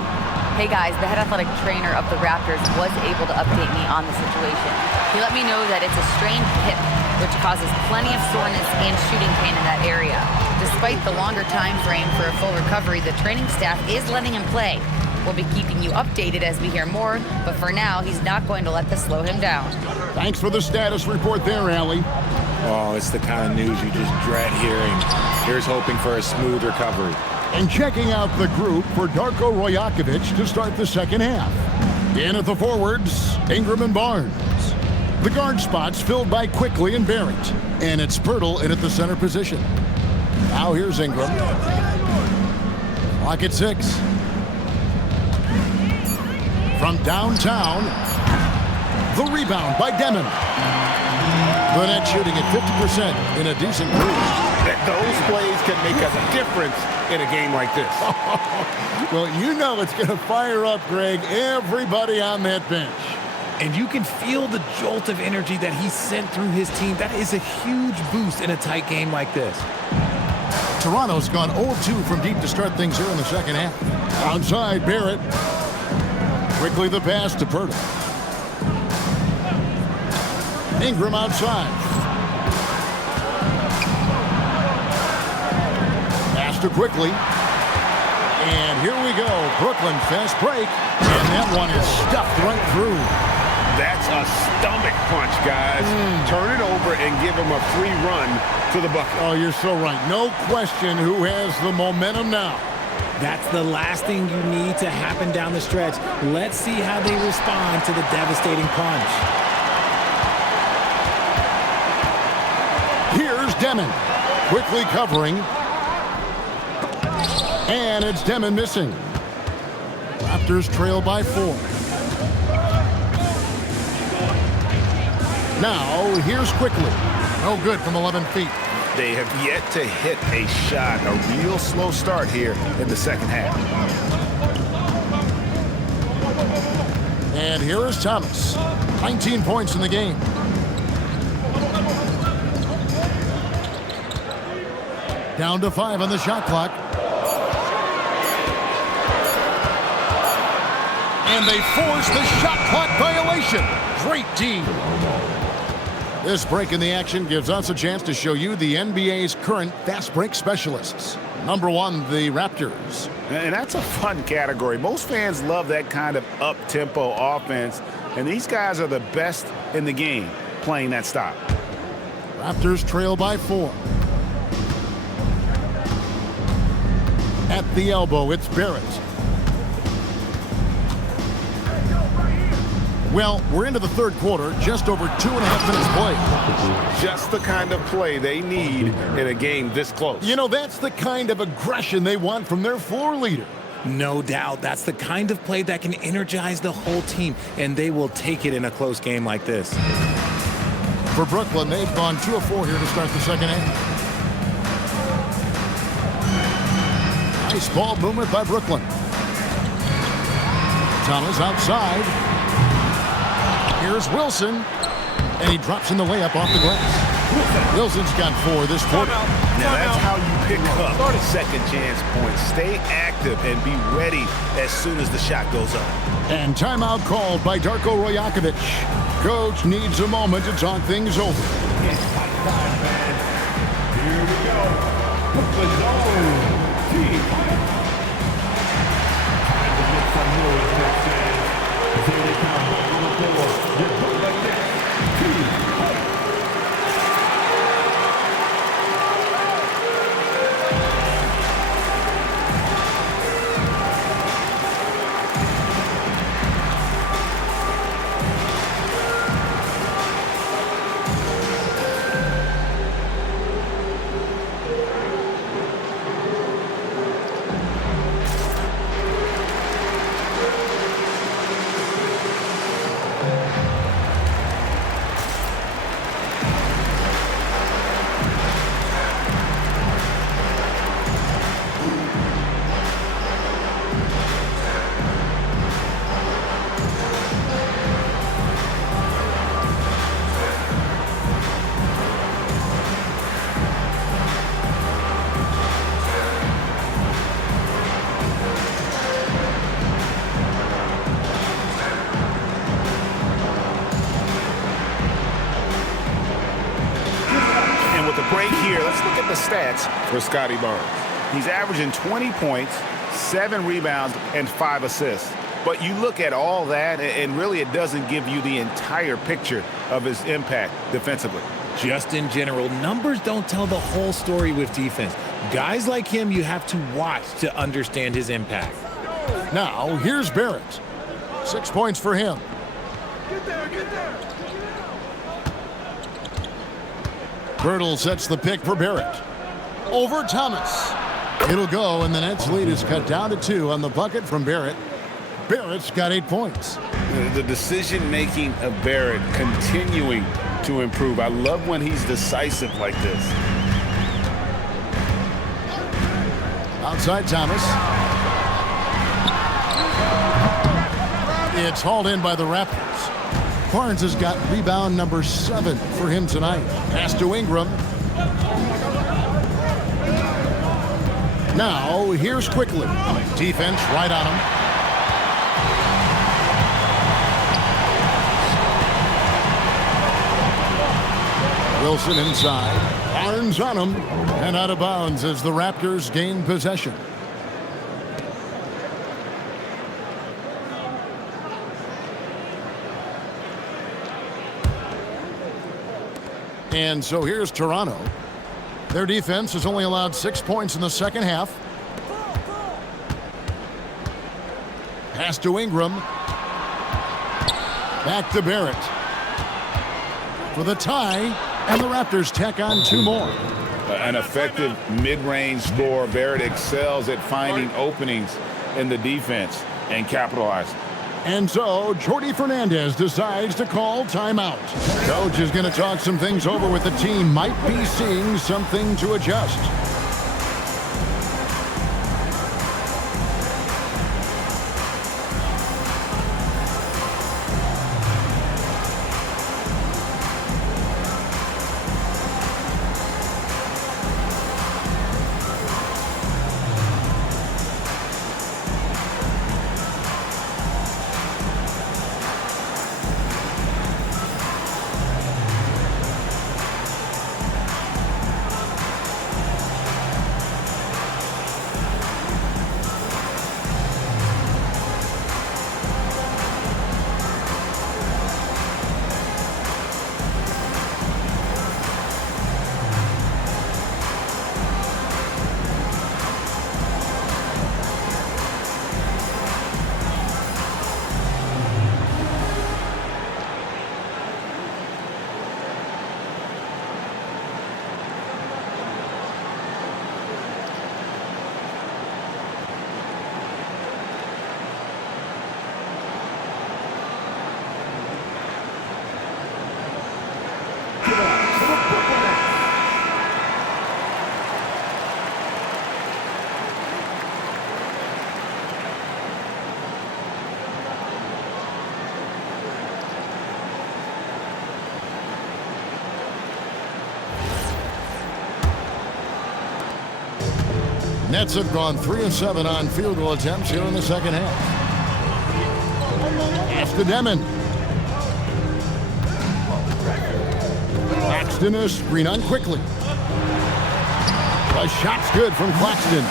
Hey guys, the head athletic trainer of the Raptors was able to update me on the situation. He let me know that it's a strained hip, which causes plenty of soreness and shooting pain in that area. Despite the longer time frame for a full recovery, the training staff is letting him play. We'll be keeping you updated as we hear more, but for now, he's not going to let this slow him down. Thanks for the status report there, Allie. Oh, it's the kind of news you just dread hearing. Here's hoping for a smooth recovery. And checking out the group for Darko Rajakovic to start the second half. In at the forwards, Ingram and Barnes. The guard spots filled by Quickley and Barrett. And it's Pirtle in at the center position. Now here's Ingram. Clock at 6. From downtown, the rebound by Demon. The net shooting at 50% in a decent groove. Those plays can make a difference in a game like this. Well, you know it's going to fire up, Greg, everybody on that bench. And you can feel the jolt of energy that he sent through his team. That is a huge boost in a tight game like this. Toronto's gone 0-2 from deep to start things here in the second half. Outside, Barrett. Quickly the pass to Pirtle. Ingram outside. Pass to Quickley. And here we go. Brooklyn fast break. And that one is stuffed right through. That's a stomach punch, guys. Turn it over and give him a free run to the bucket. Oh, you're so right. No question who has the momentum now. That's the last thing you need to happen down the stretch. Let's see how they respond to the devastating punch. Here's Demon. Quickly covering. And it's Demon missing. Raptors trail by 4. Now, here's Quickley. No good from 11 feet. They have yet to hit a shot. A real slow start here in the second half. And here is Thomas. 19 points in the game. Down to 5 on the shot clock. And they force the shot clock violation. Great team. This break in the action gives us a chance to show you the NBA's current fast break specialists. Number 1, the Raptors. And that's a fun category. Most fans love that kind of up-tempo offense, and these guys are the best in the game playing that style. Raptors trail by 4. At the elbow, it's Barrett. Well, we're into the third quarter, just over 2.5 minutes played. Just the kind of play they need in a game this close. You know, that's the kind of aggression they want from their floor leader. No doubt. That's the kind of play that can energize the whole team, and they will take it in a close game like this. For Brooklyn, they've gone 2 of 4 here to start the second half. Nice ball movement by Brooklyn. Thomas outside. Here's Wilson, and he drops in the layup off the glass. Wilson's got 4 this quarter. Now that's how you pick up second chance points. Stay active and be ready as soon as the shot goes up. And timeout called by Darko Rajakovic. Coach needs a moment to talk things over. It's hot time, man. Here we go. Brooklyn zone. Team fight. Time to get some noise, Texans. As here they come on the floor. Your Brooklyn Nets. Team fight. Break here. Let's look at the stats for Scottie Barnes. He's averaging 20 points, 7 rebounds, and 5 assists. But you look at all that, and really it doesn't give you the entire picture of his impact defensively. Just in general, numbers don't tell the whole story with defense. Guys like him, you have to watch to understand his impact. Now, here's Barrett. 6 points for him. Get there, get there. Birtle sets the pick for Barrett. Over Thomas. It'll go, and the Nets lead is cut down to 2 on the bucket from Barrett. Barrett's got 8 points. The decision-making of Barrett continuing to improve. I love when he's decisive like this. Outside Thomas. It's hauled in by the Raptors. Barnes has got rebound number 7 for him tonight. Pass to Ingram. Now, here's Quickley. Defense right on him. Wilson inside. Barnes on him. And out of bounds as the Raptors gain possession. And so here's Toronto. Their defense has only allowed 6 points in the second half. Pass to Ingram. Back to Barrett. For the tie, and the Raptors tack on 2 more. An effective mid-range scorer. Barrett excels at finding openings in the defense and capitalizing. And so, Jordi Fernandez decides to call timeout. Coach is going to talk some things over with the team. Might be seeing something to adjust. Nets have gone 3 of 7 on field goal attempts here in the second half. Pass to Demon. Claxton a screen on Quickley. The shot's good from Claxton.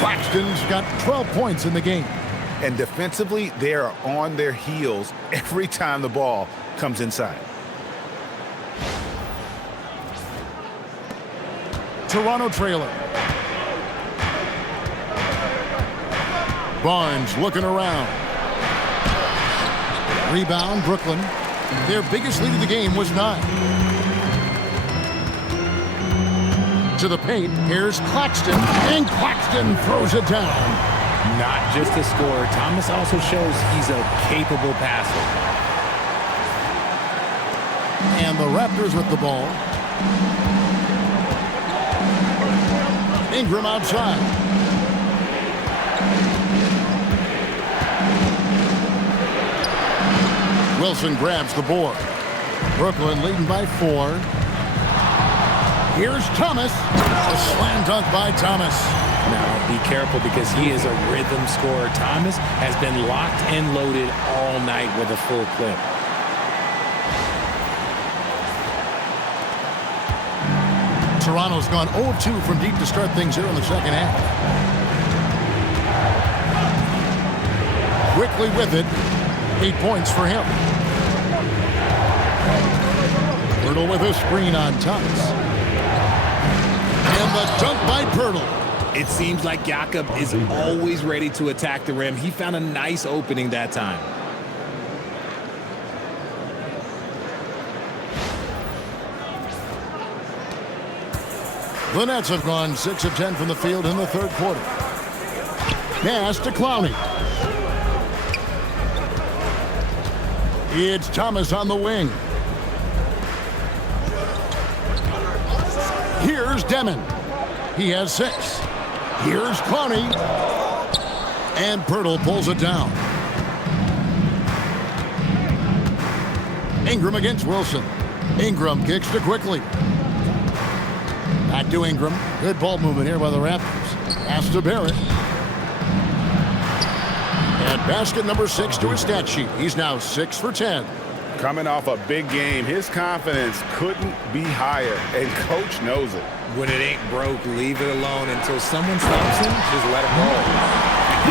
Claxton's got 12 points in the game. And defensively, they are on their heels every time the ball comes inside. Toronto trailer. Barnes looking around. Rebound, Brooklyn. Their biggest lead of the game was 9. To the paint, here's Claxton, and Claxton throws it down. Not just a scorer, Thomas also shows he's a capable passer. And the Raptors with the ball. Ingram outside. Wilson grabs the board. Brooklyn leading by 4. Here's Thomas. A slam dunk by Thomas. Now, be careful because he is a rhythm scorer. Thomas has been locked and loaded all night with a full clip. Toronto's gone 0-2 from deep to start things here in the second half. Quickley with it. 8 points for him. Pirtle with a screen on Thomas. And the dunk by Pirtle. It seems like Jakob is always ready to attack the rim. He found a nice opening that time. The Nets have gone 6 of 10 from the field in the third quarter. Pass to Clowney. It's Thomas on the wing. Here's Demon. He has 6. Here's Clowney. And Pirtle pulls it down. Ingram against Wilson. Ingram kicks to Quickley. Back to Ingram. Good ball movement here by the Raptors. Pass to Barrett. And basket number 6 to his stat sheet. He's now 6 for 10. Coming off a big game, his confidence couldn't be higher, and coach knows it. When it ain't broke, leave it alone until someone stops him. Just let him roll.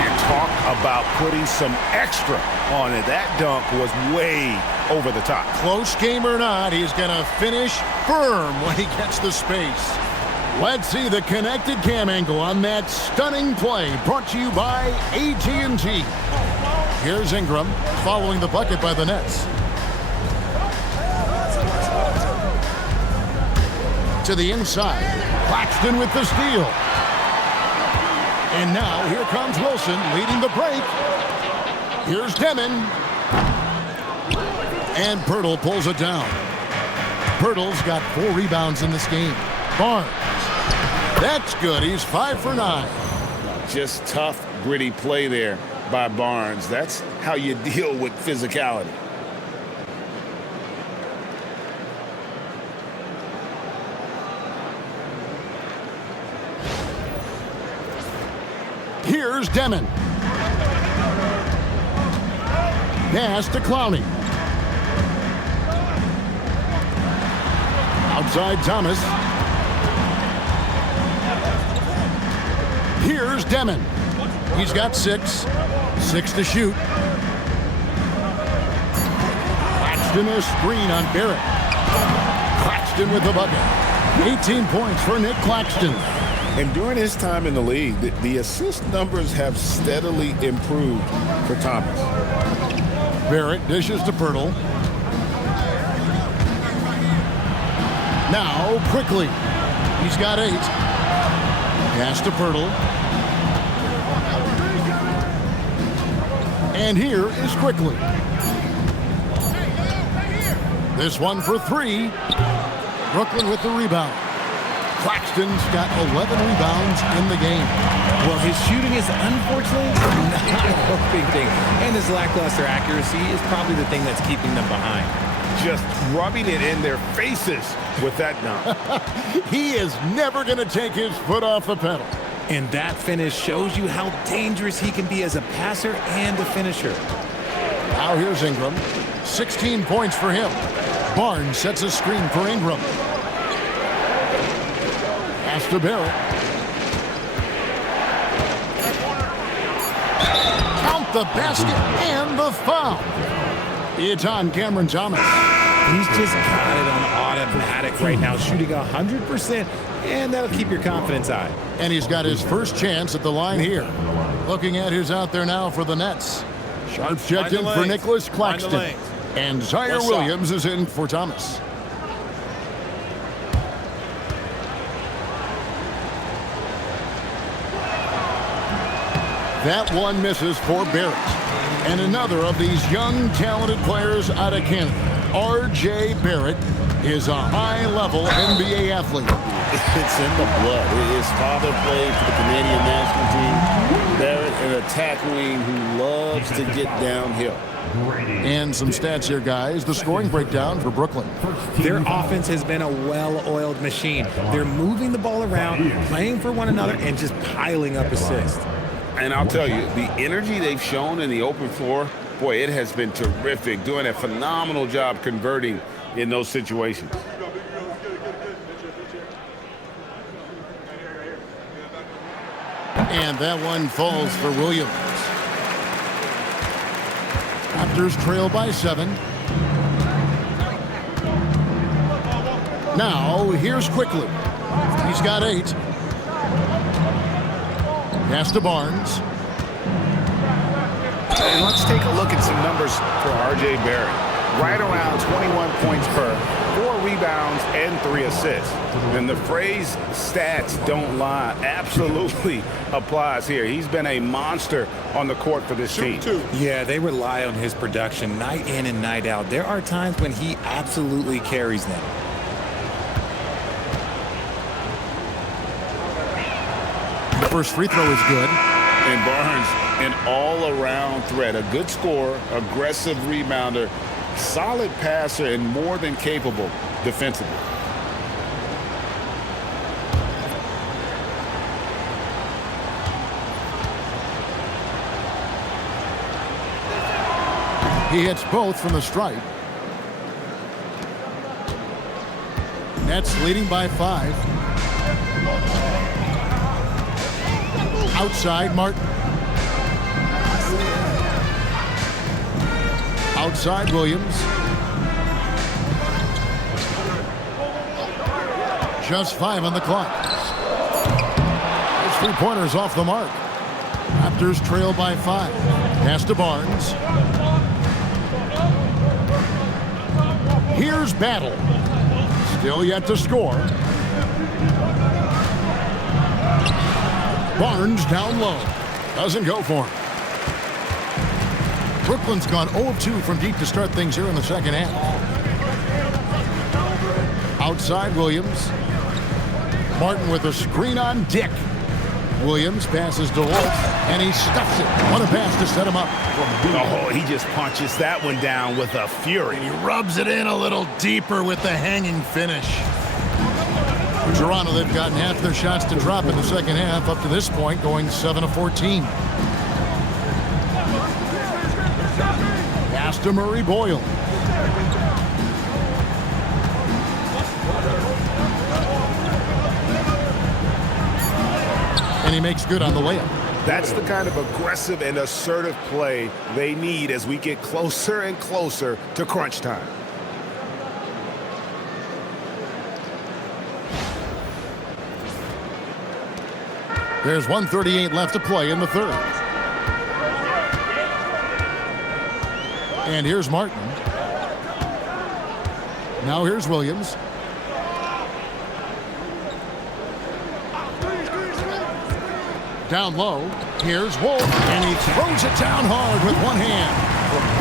You talk about putting some extra on it. That dunk was way over the top. Close game or not, he's going to finish firm when he gets the space. Let's see the connected cam angle on that stunning play, brought to you by AT&T. Here's Ingram following the bucket by the Nets. To the inside. Claxton with the steal. And now here comes Wilson leading the break. Here's Demon. And Pirtle pulls it down. Pirtle's got 4 rebounds in this game. Barnes. That's good. He's 5 for 9. Just tough, gritty play there by Barnes. That's how you deal with physicality. Here's Demon. Pass to Clowney. Outside Thomas. Here's Demon. He's got 6. 6 to shoot. Claxton a screen on Barrett. Claxton with the bucket. 18 points for Nic Claxton. And during his time in the league, the assist numbers have steadily improved for Thomas. Barrett dishes to Pirtle. Now Quickley. He's got 8. Pass to Pirtle. And here is Quickley. This one for 3. Brooklyn with the rebound. Claxton's got 11 rebounds in the game. Well, his shooting is unfortunately not a big thing. And his lackluster accuracy is probably the thing that's keeping them behind. Just rubbing it in their faces with that dunk. He is never going to take his foot off the pedal. And that finish shows you how dangerous he can be as a passer and a finisher. Now here's Ingram. 16 points for him. Barnes sets a screen for Ingram. Pass to Barrett. Count the basket and the foul. It's on Cameron Thomas. He's just got it on automatic right now, shooting 100%, and that'll keep your confidence high. And he's got his first chance at the line here. Looking at who's out there now for the Nets. Sharp checked in for Nic Claxton. And Zaire Williams is in for Thomas. That one misses for Barrett. And another of these young, talented players out of Canada, RJ Barrett, is a high-level NBA athlete. It's in the blood. His father played for the Canadian national team. Barrett, an attack wing who loves to get downhill. And some stats here, guys. The scoring breakdown for Brooklyn. Their offense has been a well-oiled machine. They're moving the ball around, playing for one another, and just piling up assists. And I'll tell you, the energy they've shown in the open floor, boy, it has been terrific, doing a phenomenal job converting in those situations. And that one falls for Williams. Raptors trail by 7. Now, here's Quickley. He's got 8. Pass to Barnes. And let's take a look at some numbers for RJ Barrett. Right around 21 points per, 4 rebounds, and 3 assists. And the phrase stats don't lie absolutely applies here. He's been a monster on the court for this team. Yeah, they rely on his production night in and night out. There are times when he absolutely carries them. The first free throw is good. And Barnes, an all-around threat. A good scorer, aggressive rebounder, solid passer, and more than capable defensively. He hits both from the stripe. Nets leading by 5. Outside, Martin. Outside, Williams. Just 5 on the clock. His three-pointers off the mark. Raptors trail by 5. Pass to Barnes. Here's Battle. Still yet to score. Barnes down low. Doesn't go for him. Brooklyn's gone 0 of 2 from deep to start things here in the second half. Outside, Williams. Martin with a screen on Dick. Williams passes to Wolf, and he stuffs it. What a pass to set him up. Oh, he just punches that one down with a fury. He rubs it in a little deeper with the hanging finish. For Toronto, they've gotten half their shots to drop in the second half up to this point, going 7 of 14. Pass to Murray Boyle. And he makes good on the layup. That's the kind of aggressive and assertive play they need as we get closer and closer to crunch time. There's 1:38 left to play in the third. And here's Martin. Now here's Williams. Down low. Here's Wolf. And he throws it down hard with one hand.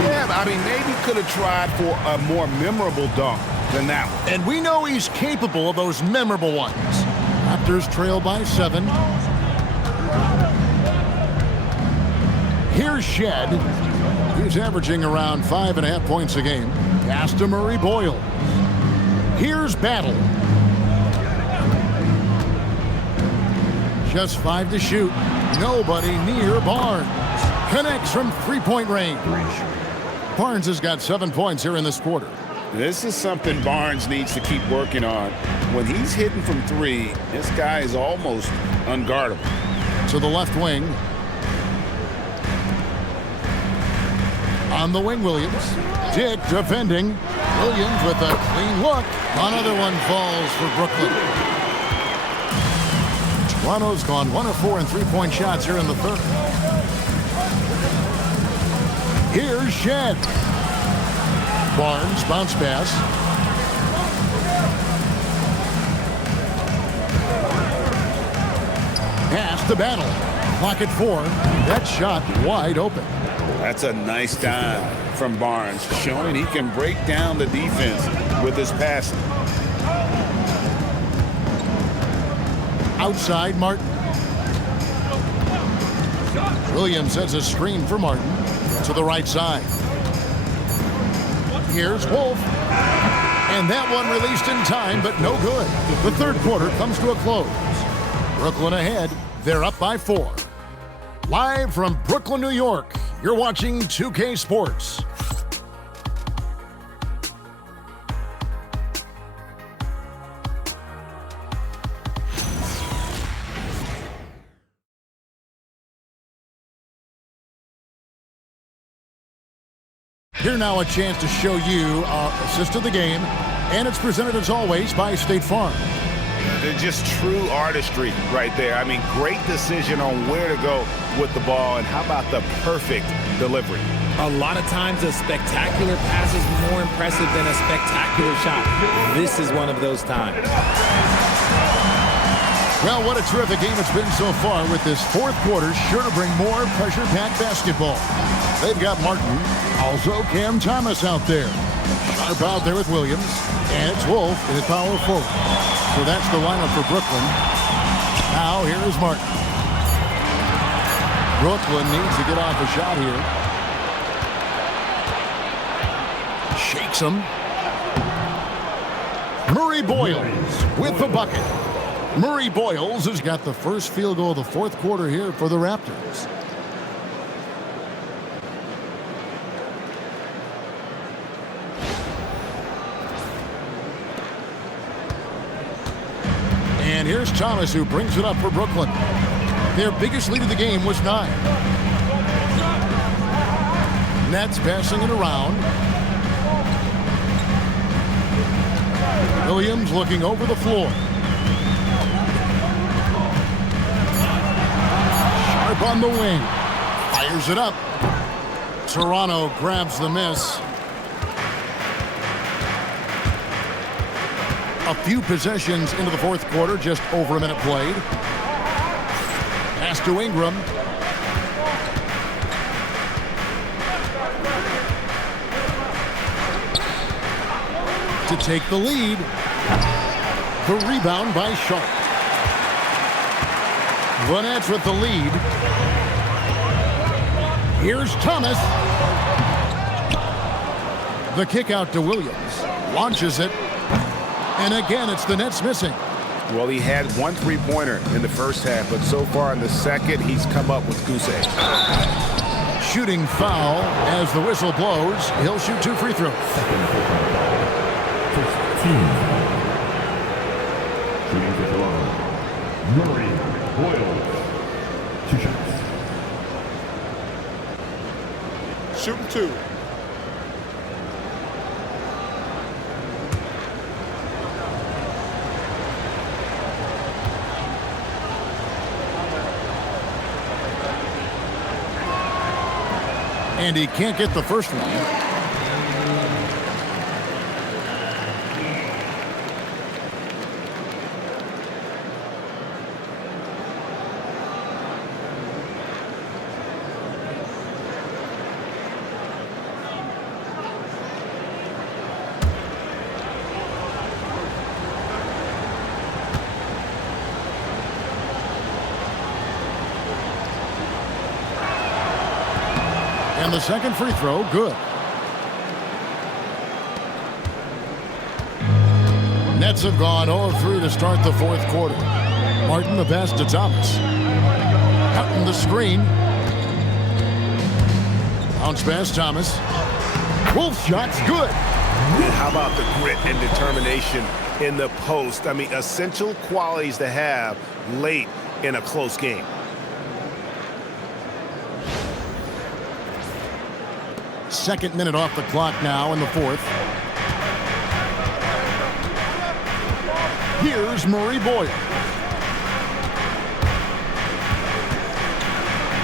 Yeah, I mean, maybe could have tried for a more memorable dunk than that one. And we know he's capable of those memorable ones. Raptors trail by 7. Here's Shed. He's averaging around 5.5 points a game. Pass to Murray Boyle. Here's Battle. Just 5 to shoot. Nobody near Barnes. Connects from three-point range. Barnes has got 7 points here in this quarter. This is something Barnes needs to keep working on. When he's hitting from three, this guy is almost unguardable. To the left wing. On the wing, Williams. Dick defending. Williams with a clean look. Another one falls for Brooklyn. Toronto's gone 1 of 4 in three-point shots here in the third. Here's Shed. Barnes, bounce pass. Pass the battle. Clock at 4. That shot wide open. That's a nice dive from Barnes, showing he can break down the defense with his passing. Outside, Martin. Williams sets a screen for Martin to the right side. Here's Wolf. And that one released in time, but no good. The third quarter comes to a close. Brooklyn ahead. They're up by 4. Live from Brooklyn, New York, you're watching 2K Sports. Here now a chance to show you our assist of the game, and it's presented as always by State Farm. They're just true artistry right there. I mean, great decision on where to go with the ball, and how about the perfect delivery? A lot of times a spectacular pass is more impressive than a spectacular shot. This is one of those times. Well, what a terrific game it's been so far, with this fourth quarter sure to bring more pressure-packed basketball. They've got Martin, also Cam Thomas out there. Sharp out there with Williams, and it's Wolf in his power forward. So that's the lineup for Brooklyn. Now here is Martin. Brooklyn needs to get off a shot here. Shakes him. Murray Boyles with the bucket. Murray Boyles has got the first field goal of the fourth quarter here for the Raptors. And here's Thomas, who brings it up for Brooklyn. Their biggest lead of the game was 9. Nets passing it around. Williams looking over the floor. Sharp on the wing. Fires it up. Toronto grabs the miss. A few possessions into the fourth quarter, just over a minute played. Pass to Ingram. To take the lead. The rebound by Sharp. The Nets with the lead. Here's Thomas. The kick out to Williams. Launches it. And again, it's the Nets missing. Well, he had 1 3-pointer in the first half, but so far in the second, he's come up with goose eggs. Shooting foul as the whistle blows. He'll shoot 2 free throws. Shooting for Toronto, Murray Boyles. 2 shots. Shooting 2. And he can't get the first one. And the second free throw, good. Nets have gone 0-3 to start the fourth quarter. Martin the pass to Thomas. Cutting the screen. Bounce pass, Thomas. Wolf shot's good. And how about the grit and determination in the post? I mean, essential qualities to have late in a close game. Second minute off the clock now in the fourth. Here's Murray Boyle.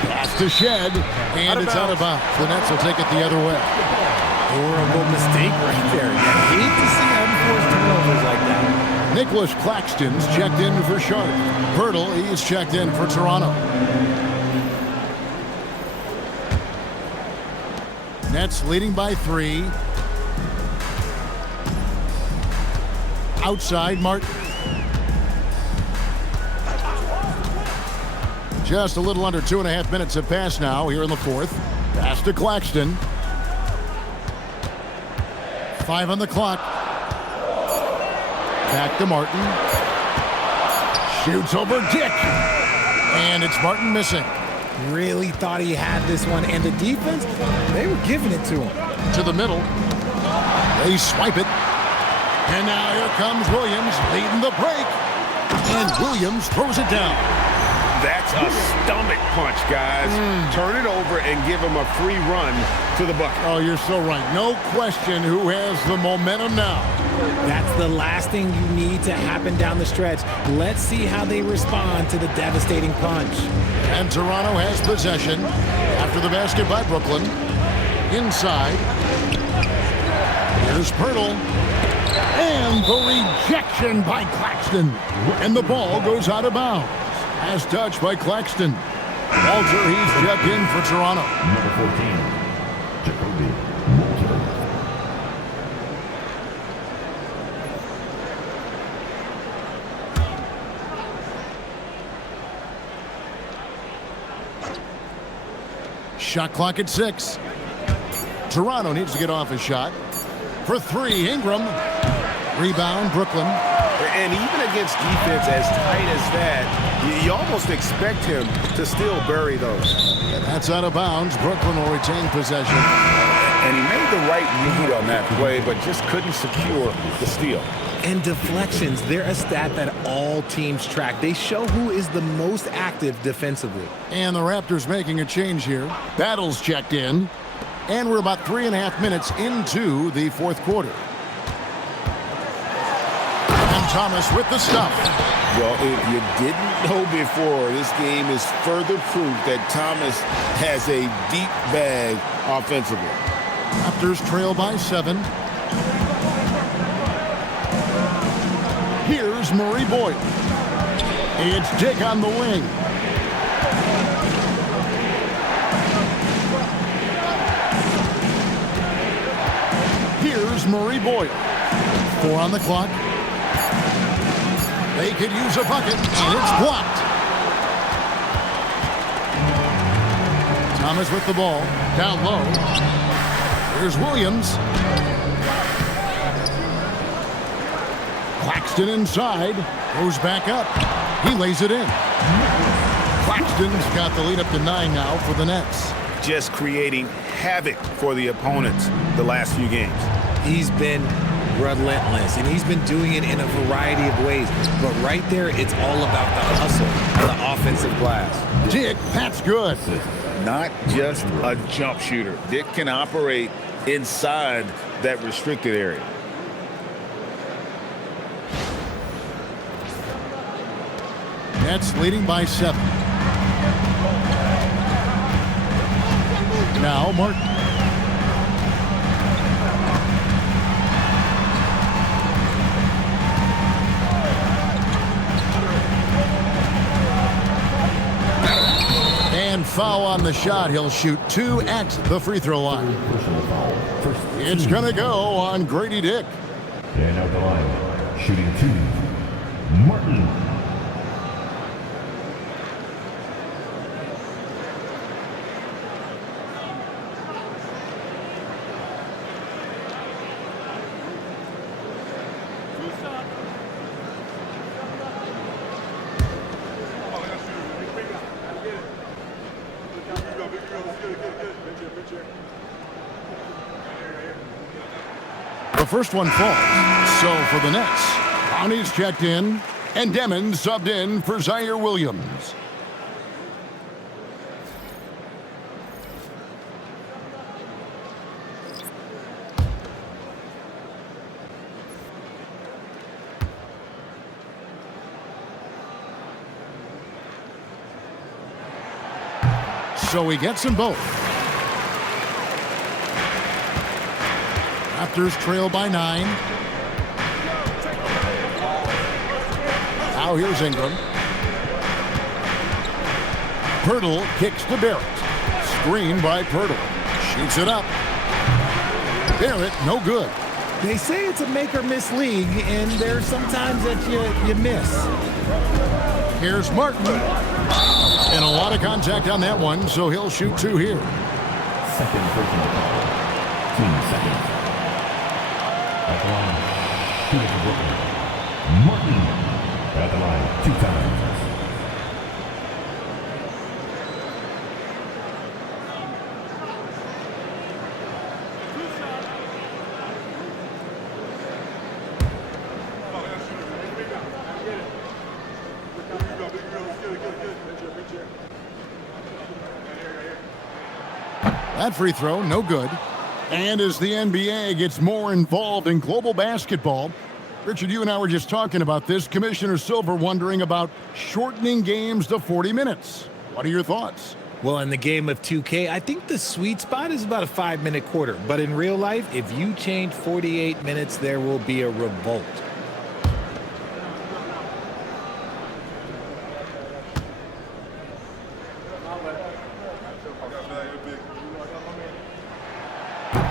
Pass to Shed, and it's out of bounds. The Nets will take it the other way. Horrible mistake right there. You hate to see unforced turnovers like that. Nic Claxton's checked in for Sharp. Pirtle, he's checked in for Toronto. Nets leading by 3. Outside Martin. Just a little under 2.5 minutes have passed now here in the fourth. Pass to Claxton. 5 on the clock. Back to Martin. Shoots over Dick. And it's Martin missing. Really thought he had this one, and the defense, they were giving it to him. To the middle. They swipe it. And now here comes Williams leading the break. And Williams throws it down. That's a stomach punch, guys. Turn it over and give him a free run to the bucket. Oh, you're so right. No question who has the momentum now. That's the last thing you need to happen down the stretch. Let's see how they respond to the devastating punch. And Toronto has possession after the basket by Brooklyn. Inside. Here's Pirtle. And the rejection by Claxton. And the ball goes out of bounds. As touched by Claxton. Walter, he's checked in for Toronto. Number 14, Jacoby Walter. Shot clock at 6. Toronto needs to get off a shot. For 3, Ingram. Rebound, Brooklyn. And even against defense as tight as that, you almost expect him to still bury those. And that's out of bounds. Brooklyn will retain possession. And he made the right read on that play, but just couldn't secure the steal. And deflections, they're a stat that all teams track. They show who is the most active defensively. And the Raptors making a change here. Battle's checked in. And we're about 3.5 minutes into the fourth quarter. Thomas with the stuff. Well, if you didn't know before, this game is further proof that Thomas has a deep bag offensively. Raptors trail by 7. Here's Murray Boyle. It's Dick on the wing. Here's Murray Boyle. 4 on the clock. They could use a bucket, and it's blocked. Thomas with the ball, down low. Here's Williams. Claxton inside, goes back up. He lays it in. Claxton's got the lead up to 9 now for the Nets. Just creating havoc for the opponents the last few games. He's been relentless, and he's been doing it in a variety of ways. But right there, it's all about the hustle, the offensive glass. Dick, that's good. Not just a jump shooter. Dick can operate inside that restricted area. Nets leading by 7. Now Martin. And foul on the shot. He'll shoot 2 at the free throw line. It's going to go on Grady Dick. And out the line, shooting 2, Martin. first one falls. So for the Nets, Brownie's checked in, and Demon subbed in for Zaire Williams. So he gets them both. Raptors trail by 9. Now here's Ingram. Pirtle kicks to Barrett. Screen by Pirtle. Shoots it up. Barrett, no good. They say it's a make-or-miss league, and there's sometimes that you miss. Here's Martin. And a lot of contact on that one, so he'll shoot 2 here. Second personal foul. Team seconds. At the line, shooting for Brooklyn. Martin. At the line, 2 times. That free throw, no good. And as the NBA gets more involved in global basketball, Richard, you and I were just talking about this. Commissioner Silver wondering about shortening games to 40 minutes. What are your thoughts? Well, in the game of 2K, I think the sweet spot is about a 5-minute quarter. But in real life, if you change 48 minutes, there will be a revolt.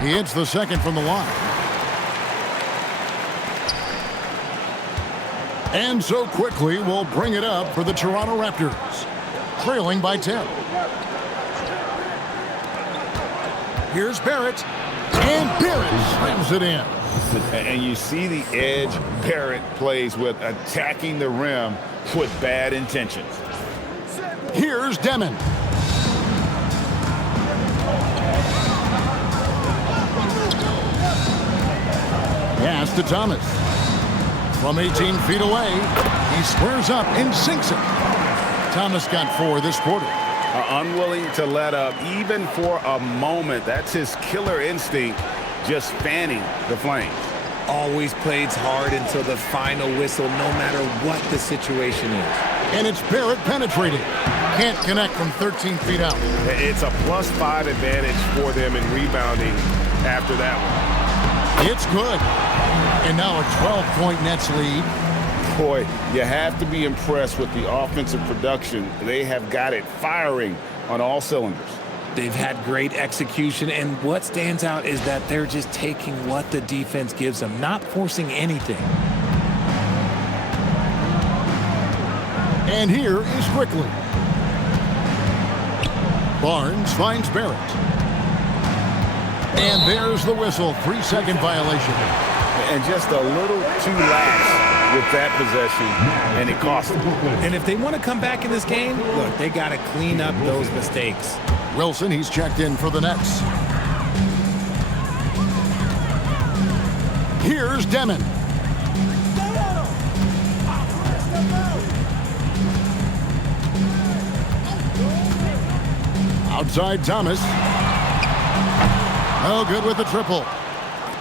He hits the second from the line. And so Quickley will bring it up for the Toronto Raptors, trailing by 10. Here's Barrett, and Barrett slams it in. And you see the edge Barrett plays with, attacking the rim with bad intentions. Here's Demon. Pass to Thomas. From 18 feet away, he squares up and sinks it. Thomas got 4 this quarter. Unwilling to let up even for a moment. That's his killer instinct, just fanning the flames. Always plays hard until the final whistle, no matter what the situation is. And it's Barrett penetrating. Can't connect from 13 feet out. It's a +5 advantage for them in rebounding after that one. It's good. And now a 12-point Nets lead. Boy, you have to be impressed with the offensive production. They have got it firing on all cylinders. They've had great execution, and what stands out is that they're just taking what the defense gives them, not forcing anything. And here is Quickley. Barnes finds Barrett. And there's the whistle, 3-second violation. And just a little too lax with that possession, and it cost them. And if they want to come back in this game, look, they got to clean up those mistakes. Wilson, he's checked in for the Nets. Here's Demon. Outside Thomas. Oh, good with the triple.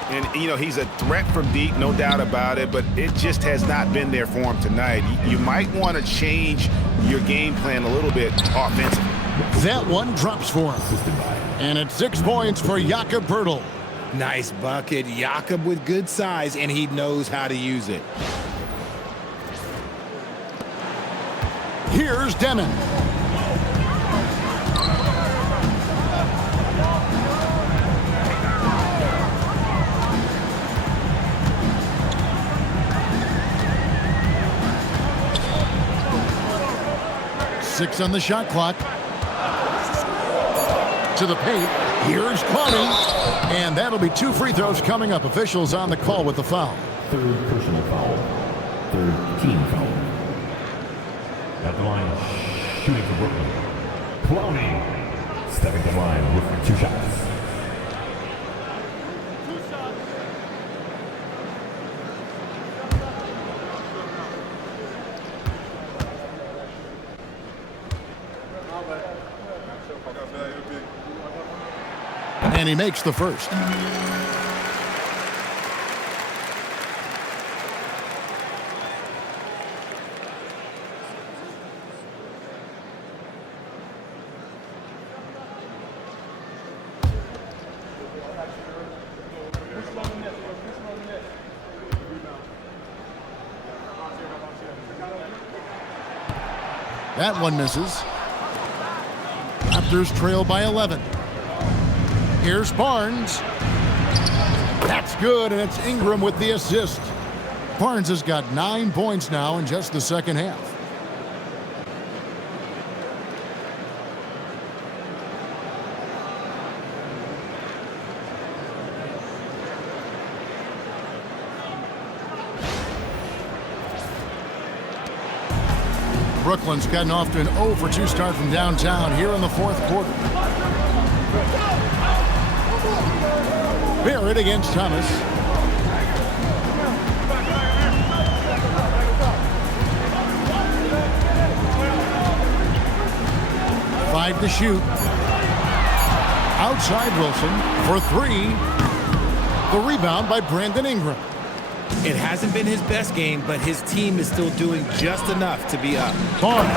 And, you know, he's a threat from deep, no doubt about it, but it just has not been there for him tonight. You might want to change your game plan a little bit offensively. That one drops for him. And it's 6 points for Jakob Poeltl. Nice bucket. Jakob with good size, and he knows how to use it. Here's Demon. Six on the shot clock. To the paint. Here's Claude. And that'll be 2 free throws coming up. Officials on the call with the foul. Third personal foul. Third team foul. At the line, shooting for Brooklyn. Clowney. Stepping to the line with 2 shots. And he makes the first. That one misses. Raptors trail by 11. Here's Barnes. That's good, and it's Ingram with the assist. Barnes has got 9 points now in just the second half. Brooklyn's gotten off to an 0 for 2 start from downtown here in the fourth quarter. Barrett against Thomas. Five to shoot. Outside Wilson for 3. The rebound by Brandon Ingram. It hasn't been his best game, but his team is still doing just enough to be up. Barnes,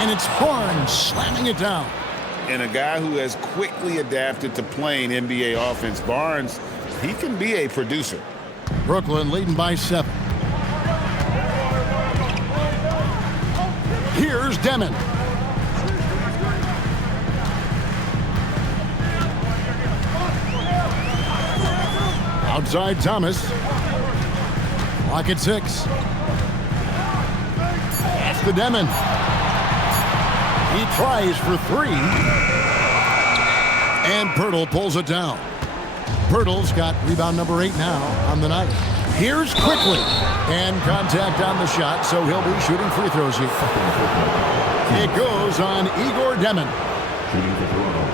and it's Barnes slamming it down. And a guy who has quickly adapted to playing NBA offense, Barnes, he can be a producer. Brooklyn leading by 7. Here's Demon. Outside Thomas. Clock at 6. Pass to Demon. He tries for 3. And Pirtle pulls it down. Pirtle's got rebound number 8 now on the night. Here's Quickley. And contact on the shot, so he'll be shooting free throws here. It goes on Igor Demon. Shooting for Toronto.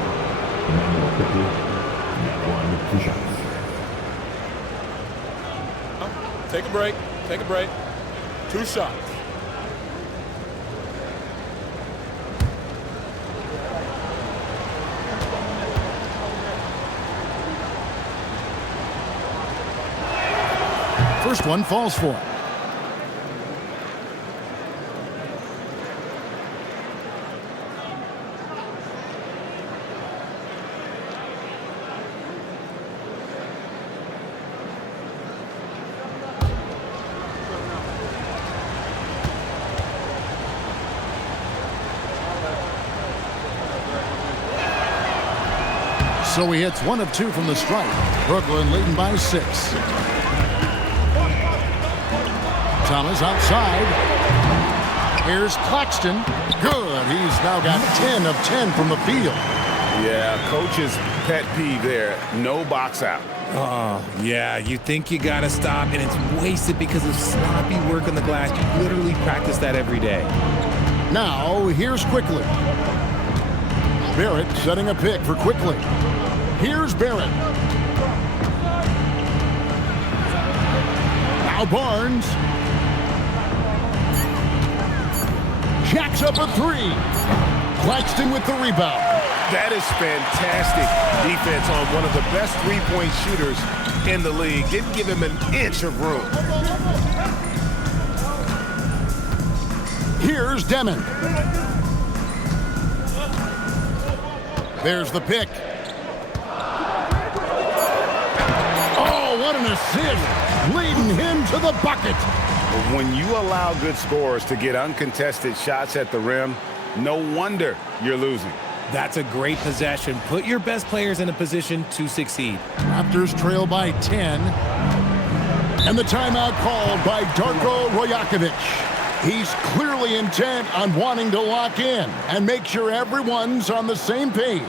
Immanuel Quickley. Net 1, 2 shots. Take a break. Take a break. 2 shots. First one falls for him. So he hits 1 of 2 from the strike. Brooklyn leading by 6. Thomas outside. Here's Claxton. Good. He's now got 10 of 10 from the field. Yeah, coach's pet peeve there. No box out. Oh, yeah, you think you got to stop, and it's wasted because of sloppy work on the glass. You literally practice that every day. Now, here's Quickley. Barrett setting a pick for Quickley. Here's Barrett. Now Barnes. Jacks up a 3. Claxton with the rebound. That is fantastic defense on one of the best three-point shooters in the league. Didn't give him an inch of room. Here's Demon. There's the pick. Oh, what an assist. Leading him to the bucket. When you allow good scorers to get uncontested shots at the rim, no wonder you're losing. That's a great possession. Put your best players in a position to succeed. Raptors trail by 10. And the timeout called by Darko Rajakovic. He's clearly intent on wanting to lock in and make sure everyone's on the same page.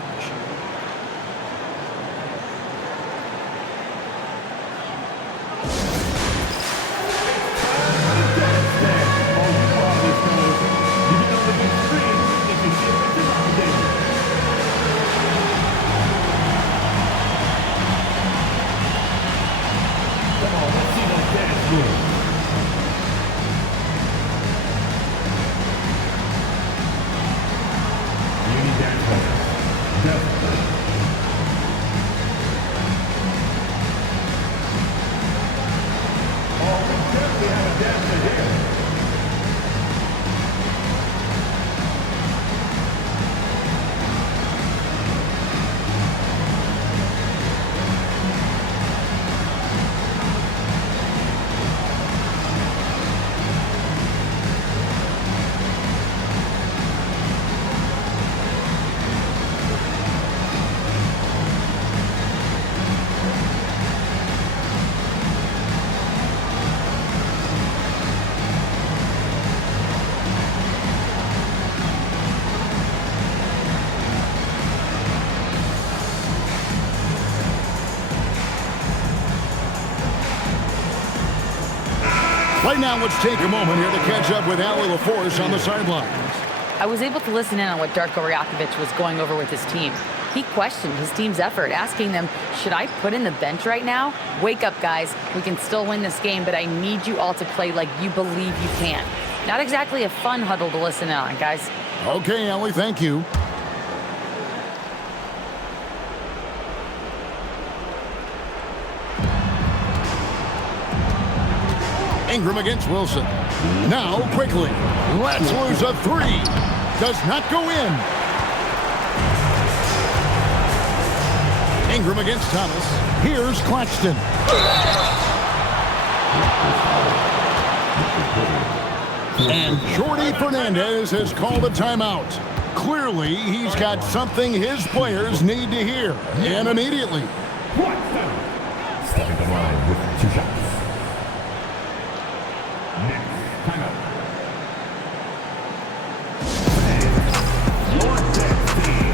Right now, let's take a moment here to catch up with Allie LaForce on the sidelines. I was able to listen in on what Darko Rajakovic was going over with his team. He questioned his team's effort, asking them, should I put in the bench right now? Wake up, guys. We can still win this game, but I need you all to play like you believe you can. Not exactly a fun huddle to listen in on, guys. Okay, Allie, thank you. Ingram against Wilson. Now Quickley. Let's lose a three. Does not go in. Ingram against Thomas. Here's Claxton. And Jordi Fernandez has called a timeout. Clearly, he's got something his players need to hear, and immediately. Stepping the line with 2 shots. Next, timeout. Your dead team.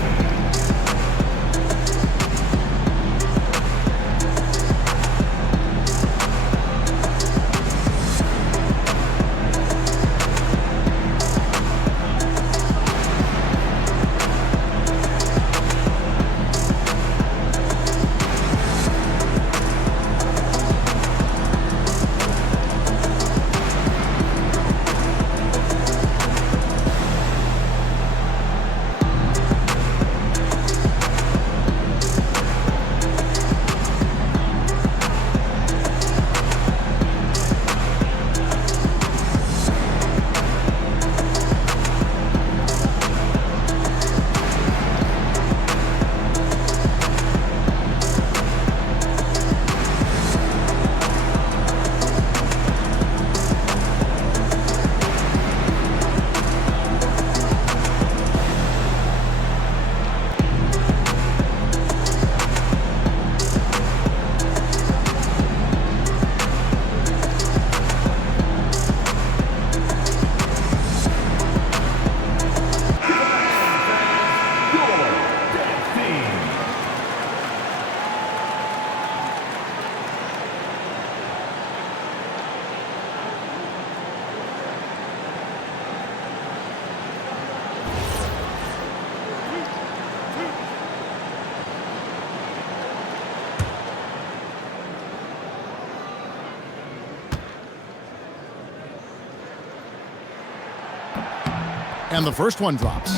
And the first one drops.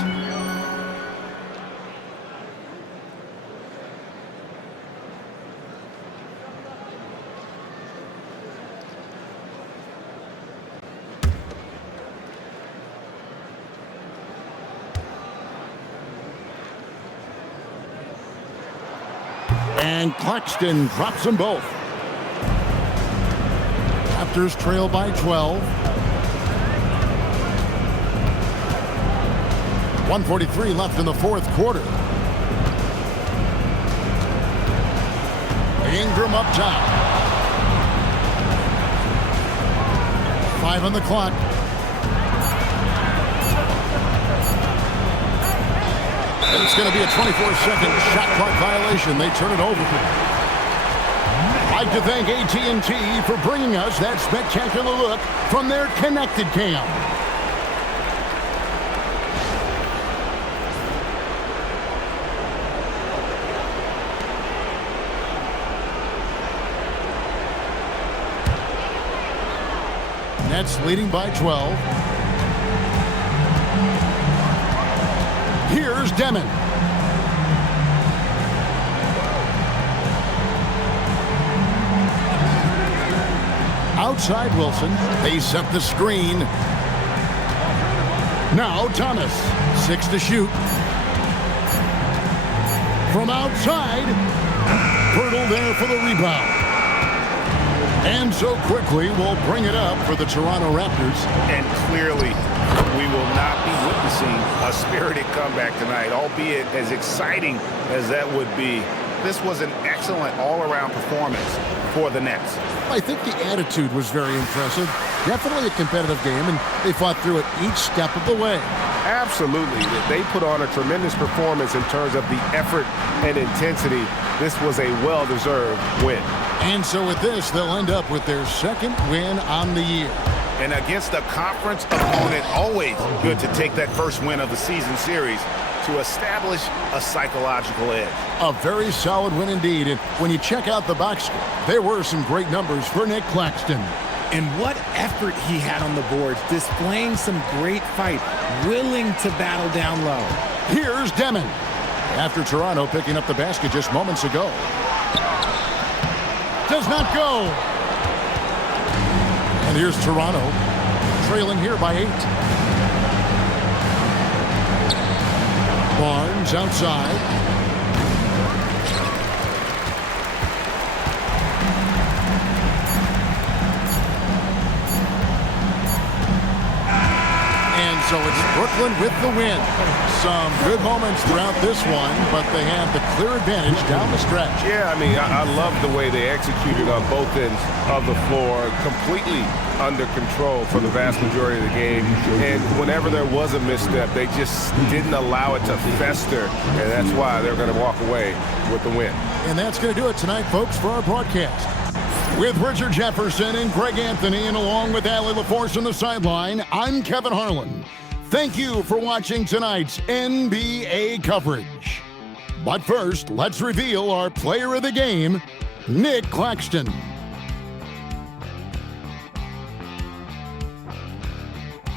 And Claxton drops them both. Raptors trail by 12. 1:43 left in the fourth quarter. Ingram up top. 5 on the clock. And it's going to be a 24-second shot clock violation. They turn it over. I'd like to thank AT&T for bringing us that spectacular look from their connected cam. Nets leading by 12. Here's Demon. Outside Wilson. They set the screen. Now Thomas. 6 to shoot. From outside. Pirtle there for the rebound. And so Quickley will bring it up for the Toronto Raptors. And clearly, we will not be witnessing a spirited comeback tonight, albeit as exciting as that would be. This was an excellent all-around performance for the Nets. I think the attitude was very impressive. Definitely a competitive game, and they fought through it each step of the way. Absolutely. They put on a tremendous performance in terms of the effort and intensity. This was a well-deserved win. And so with this, they'll end up with their second win on the year. And against a conference opponent, always good to take that first win of the season series to establish a psychological edge. A very solid win indeed. And when you check out the box score, there were some great numbers for Nic Claxton. And what effort he had on the boards, displaying some great fight, willing to battle down low. Here's Demon. After Toronto picking up the basket just moments ago. Does not go. And here's Toronto, trailing here by 8. Barnes outside. So it's Brooklyn with the win. Some good moments throughout this one, but they have the clear advantage down the stretch. Yeah, I mean, I love the way they executed on both ends of the floor, completely under control for the vast majority of the game. And whenever there was a misstep, they just didn't allow it to fester, and that's why they're going to walk away with the win. And that's going to do it tonight, folks, for our broadcast. With Richard Jefferson and Greg Anthony, and along with Allie LaForce on the sideline, I'm Kevin Harlan. Thank you for watching tonight's NBA coverage. But first, let's reveal our player of the game, Nic Claxton.